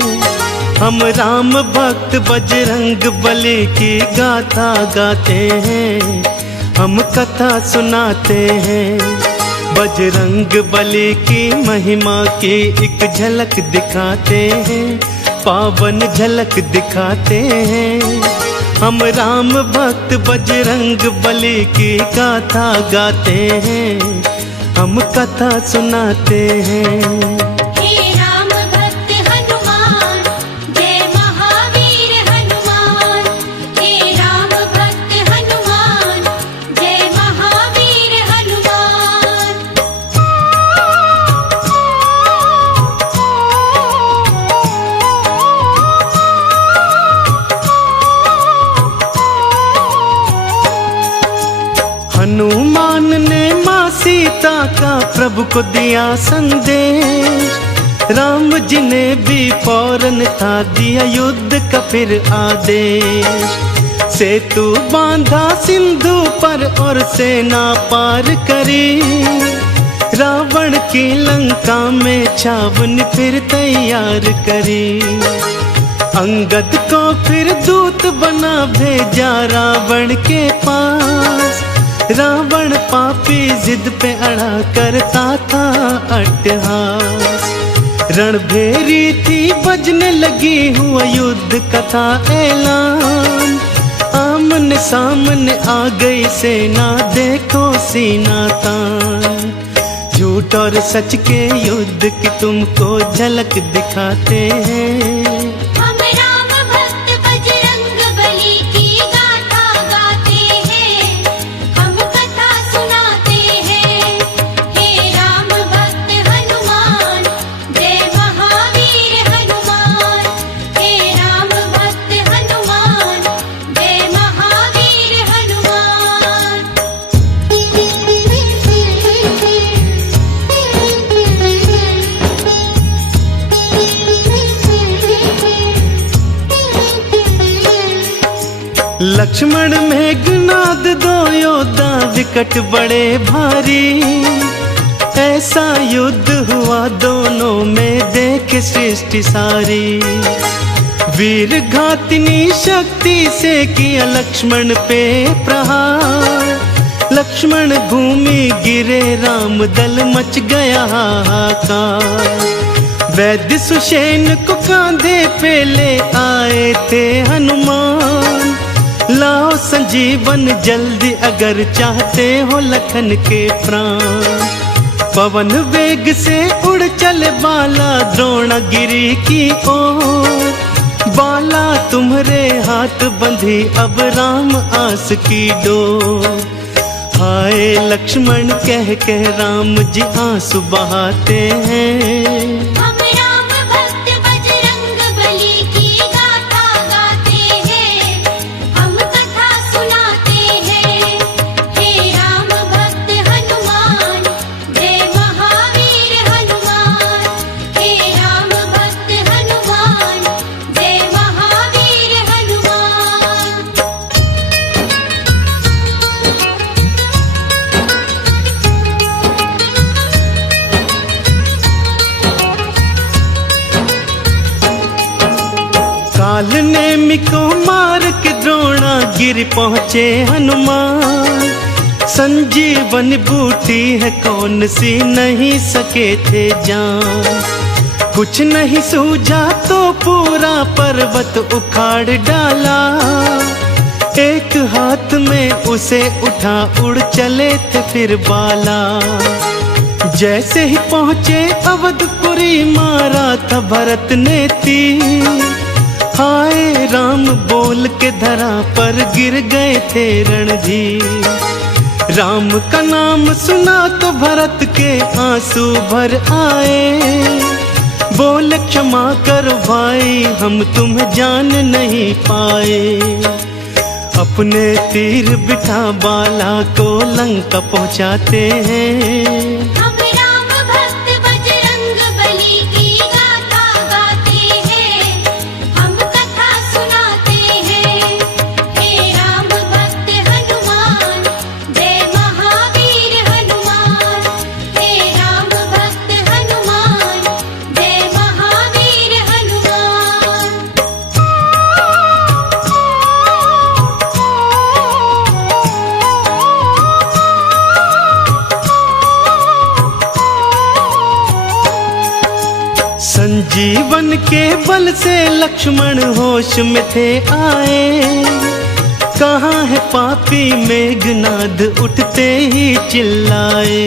हम राम भक्त बजरंग बली की गाथा गाते हैं, हम कथा सुनाते हैं। बजरंग बली की महिमा की एक झलक दिखाते हैं, पावन झलक दिखाते हैं। हम राम भक्त बजरंग बली की गाथा गाते हैं, हम कथा सुनाते हैं। हे राम भक्त हनुमान, जय महावीर हनुमान। हे राम भक्त हनुमान, जय महावीर हनुमान। हनुमान ने माँ सीता का प्रभु को दिया संदेश। राम जी ने भी फौरन था दिया युद्ध का फिर आदेश। सेतु बांधा सिंधु पर और सेना पार करी, रावण की लंका में छावन फिर तैयार करी। अंगद को फिर दूत बना भेजा रावण के पास, रावण पापी जिद पे अड़ा करता था अट्टहास। रणभेरी थी बजने लगी हुआ युद्ध कथा ऐलान, आमने सामने आ गई सेना देखो सीना तान। झूठ और सच के युद्ध की तुमको झलक दिखाते हैं, हम राम भक्त बजरंग बली की गाथा गाते हैं, हम कथा सुनाते हैं। हे राम भक्त हनुमान, जय महावीर हनुमान। हे राम भक्त हनुमान, जय महावीर हनुमान। लक्ष्मण मेघनाद दो योद्धा विकट बड़े भारी, ऐसा युद्ध हुआ दोनों में देख सृष्टि सारी। वीर घातिनी शक्ति से किया लक्ष्मण पे प्रहार, लक्ष्मण भूमि गिरे राम दल मच गया हाहाकार। वैद्य सुषेण को कांधे पे ले आए थे हनुमान, लाओ संजीवन जल्दी अगर चाहते हो लखन के प्राण। पवन वेग से उड़ चले बाला द्रोणगिरी की ओर, बाला तुम्हारे हाथ बंधी अब राम आस की डोर। हाय लक्ष्मण कह कह राम जी आंसू बहाते हैं, हम राम भक्त बजरंग बली की गाथा गाते हैं, हम कथा सुनाते हैं। हे राम भक्त हनुमान, जय महावीर हनुमान। हे राम भक्त हनुमान, जय महावीर हनुमान। काल नेमि को मार के द्रोणा गिर पहुँचे हनुमान। संजीवन बूटी है कौन सी नहीं सके थे जान, कुछ नहीं सूझा तो पूरा पर्वत उखाड़ डाला। एक हाथ में उसे उठा उड़ चले थे फिर बाला। जैसे ही पहुँचे अवधपुरी मारा था भरत ने तीर, हाय राम बोल के धरा पर गिर गए थे रणधीर। राम का नाम सुना तो भरत के आंसू भर आए, बोले क्षमा करो भाई हम तुम्हें जान नहीं पाए। अपने तीर बिठा बाला को लंका पहुंचाते हैं, हम राम भक्त बजरंग बली की गाथा गाते हैं, हम कथा सुनाते हैं। हे राम भक्त हनुमान, जय महावीर हनुमान। हे राम भक्त हनुमान, जय महावीर हनुमान। संजीवन के बल से लक्ष्मण होश में थे आए। कहाँ है पापी मेघनाद उठते ही चिल्लाए।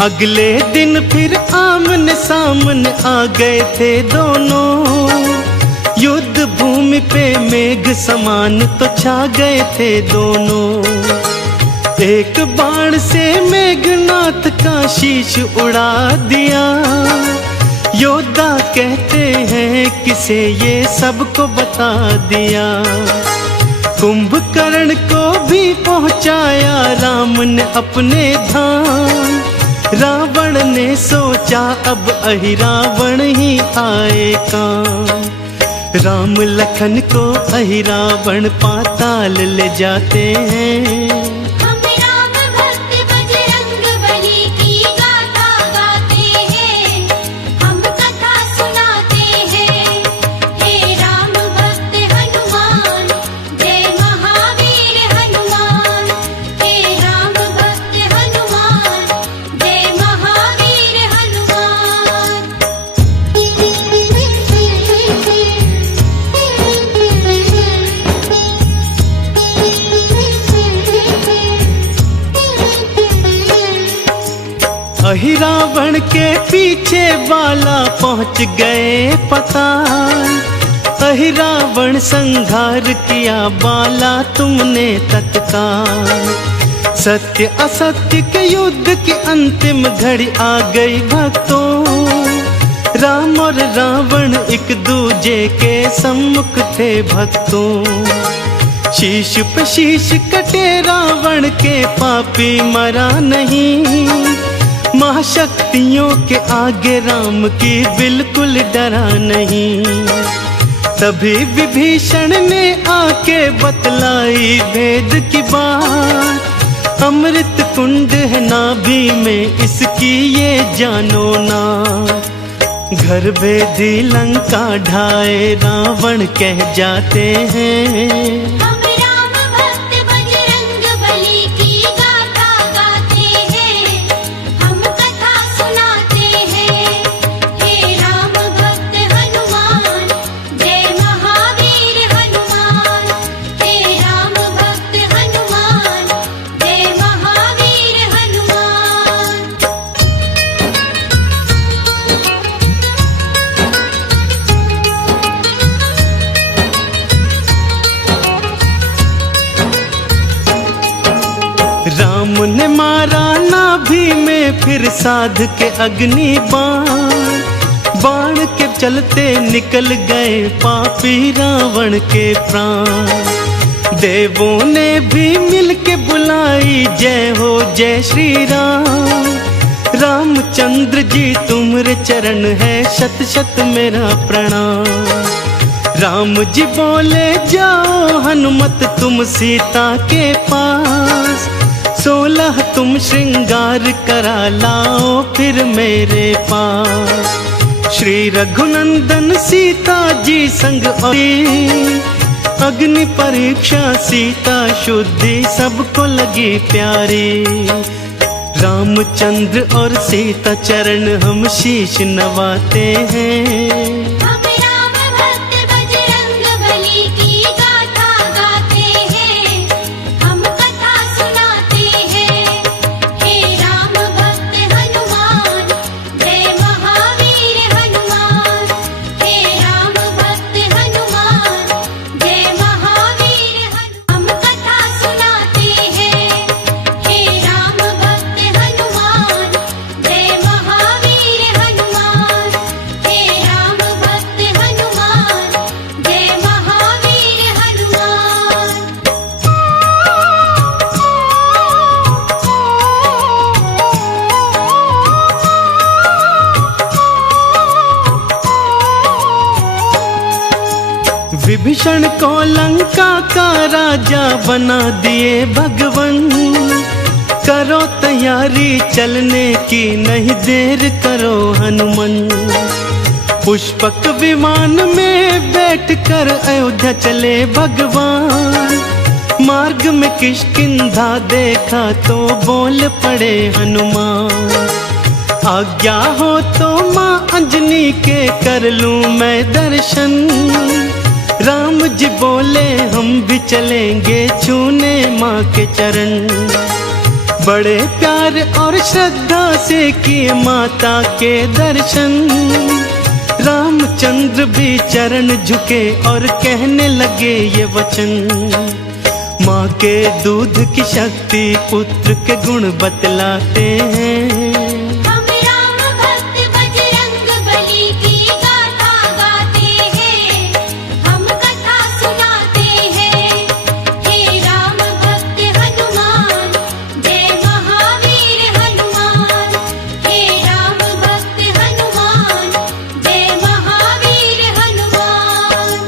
अगले दिन फिर आमने सामने आ गए थे दोनों, युद्ध भूमि पे मेघ समान तो छा गए थे दोनों। एक बाण से मेघनाथ का शीश उड़ा दिया, योद्धा कहते हैं किसे ये सबको बता दिया। कुंभकर्ण को भी पहुंचाया राम ने अपने धाम। रावण ने सोचा अब अहि रावण ही आए काम। राम लखन को अहिरावण पाताल ले जाते हैं। हम राम भक्त बजरंग बली की गाथा गाते हैं, हम कथा सुनाते हैं। हे राम भक्त हनुमान, जय महावीर हनुमान। हे राम भक्त हनुमान, जय महावीर हनुमान। अहिरावण के पीछे वाला पहुंच गए पताल। अहिरावण संघार किया बाला तुमने तत्काल। सत्य असत्य के युद्ध की अंतिम घड़ी आ गई भक्तों। राम और रावण एक दूजे के सम्मुख थे भक्तों। शीश पे शीश कटे रावण के, पापी मरा नहीं। महाशक्तियों के आगे राम की बिल्कुल डरा नहीं। तभी विभीषण ने आके बतलाई भेद की बात। अमृत कुंड है नाभि में इसकी ये जानो ना। घर भेदी लंका ढाए रावण कह जाते हैं। हम राम भक्त बजरंग बली की गाथा गाते हैं, हम कथा सुनाते हैं। हे राम भक्त हनुमान, जय महावीर हनुमान। हे राम भक्त हनुमान, जय महावीर हनुमान। राम ने मारा नाभि में फिर साध के अग्नि बाण। बाण के चलते निकल गए पापी रावण के प्राण। देवों ने भी मिलके बुलाई जय हो जय श्री राम। रामचंद्र जी तुम्हारे चरण है शत शत मेरा प्रणाम। राम जी बोले जाओ हनुमत तुम सीता के पास। 16 तुम श्रृंगार करा लाओ फिर मेरे पास। श्री रघुनंदन सीता जी संग आई। अग्नि परीक्षा सीता शुद्धि सबको लगी प्यारी। रामचंद्र और सीता चरण हम शीश नवाते हैं। हम राम भक्त बजरंग बली की गाथा गाते हैं, हम कथा सुनाते हैं। हे राम भक्त हनुमान, जय महावीर हनुमान। हे राम भक्त हनुमान, जय महावीर हनुमान। हम कथा सुनाते हैं। हे राम भक्त हनुमान, जय महावीर हनुमान। हे राम भक्त हनुमान, जय महावीर हनुमान। विभीषण को लंका का राजा बना दिए भगवन। करो तैयारी चलने की नहीं देर करो हनुमान। पुष्पक विमान में बैठकर अयोध्या चले भगवान। मार्ग में किष्किंधा देखा तो बोल पड़े हनुमान। आज्ञा हो तो माँ अंजनी के कर लूं मैं दर्शन। राम जी बोले हम भी चलेंगे छूने माँ के चरण। बड़े प्यार और श्रद्धा से किए माता के दर्शन। रामचंद्र भी चरण झुके और कहने लगे ये वचन। माँ के दूध की शक्ति पुत्र के गुण बतलाते हैं। हम राम भक्त बजरंग बली की गाथा गाते हैं, हम कथा सुनाते हैं। हे राम भक्त हनुमान, जय महावीर हनुमान। हे राम भक्त हनुमान, जय महावीर हनुमान।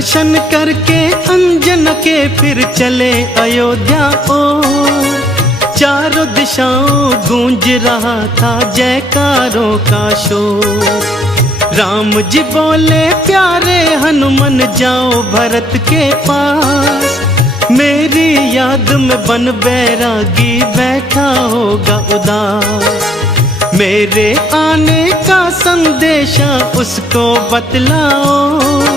दर्शन करके अंजन के फिर चले अयोध्या ओर। चारों दिशाओं गूंज रहा था जयकारों का शोर। राम जी बोले प्यारे हनुमान जाओ भरत के पास, मेरी याद में बन बैरागी बैठा होगा उदास। मेरे आने का संदेशा उसको बतलाओ,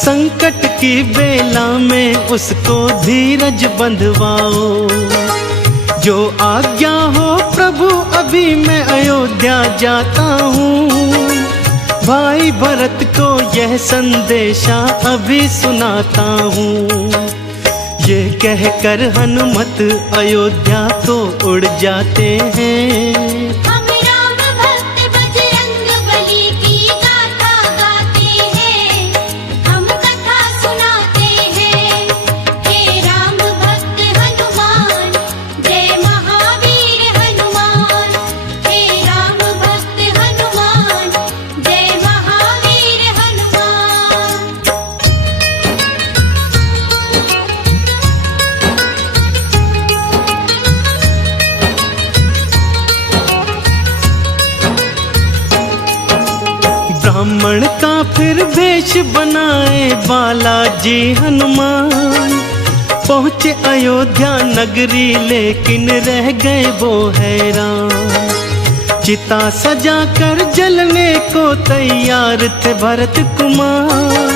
संकट की बेला में उसको धीरज बंधवाओ। जो आज्ञा हो प्रभु अभी मैं अयोध्या जाता हूँ, भाई भरत को यह संदेशा अभी सुनाता हूँ। ये कहकर हनुमत अयोध्या को उड़ जाते हैं। हम राम भक्त बजरंग बली की गाथा गाते हैं, हम कथा सुनाते हैं। हे राम भक्त हनुमान, जय महावीर हनुमान। हे राम भक्त हनुमान, जय महावीर हनुमान। ब्राह्मण का फिर वेश बनाए बालाजी हनुमान, पहुँचे अयोध्या नगरी लेकिन रह गए वो हैरान। चिता सजा कर जलने को तैयार थे भरत कुमार,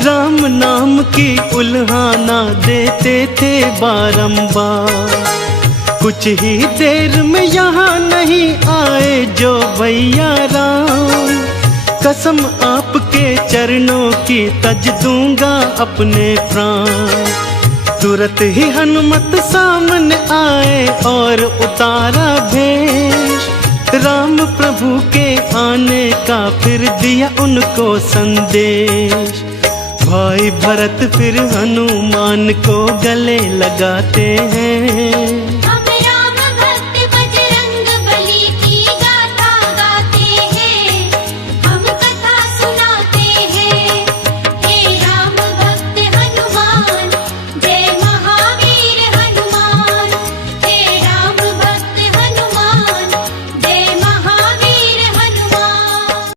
राम नाम की उल्हाना देते थे बारंबार। कुछ ही देर में यहाँ नहीं आए जो भैया राम, कसम आपके चरणों की तज दूंगा अपने प्राण। तुरंत ही हनुमत सामने आए और उतारा भेष, राम प्रभु के आने का फिर दिया उनको संदेश। भाई भरत फिर हनुमान को गले लगाते हैं।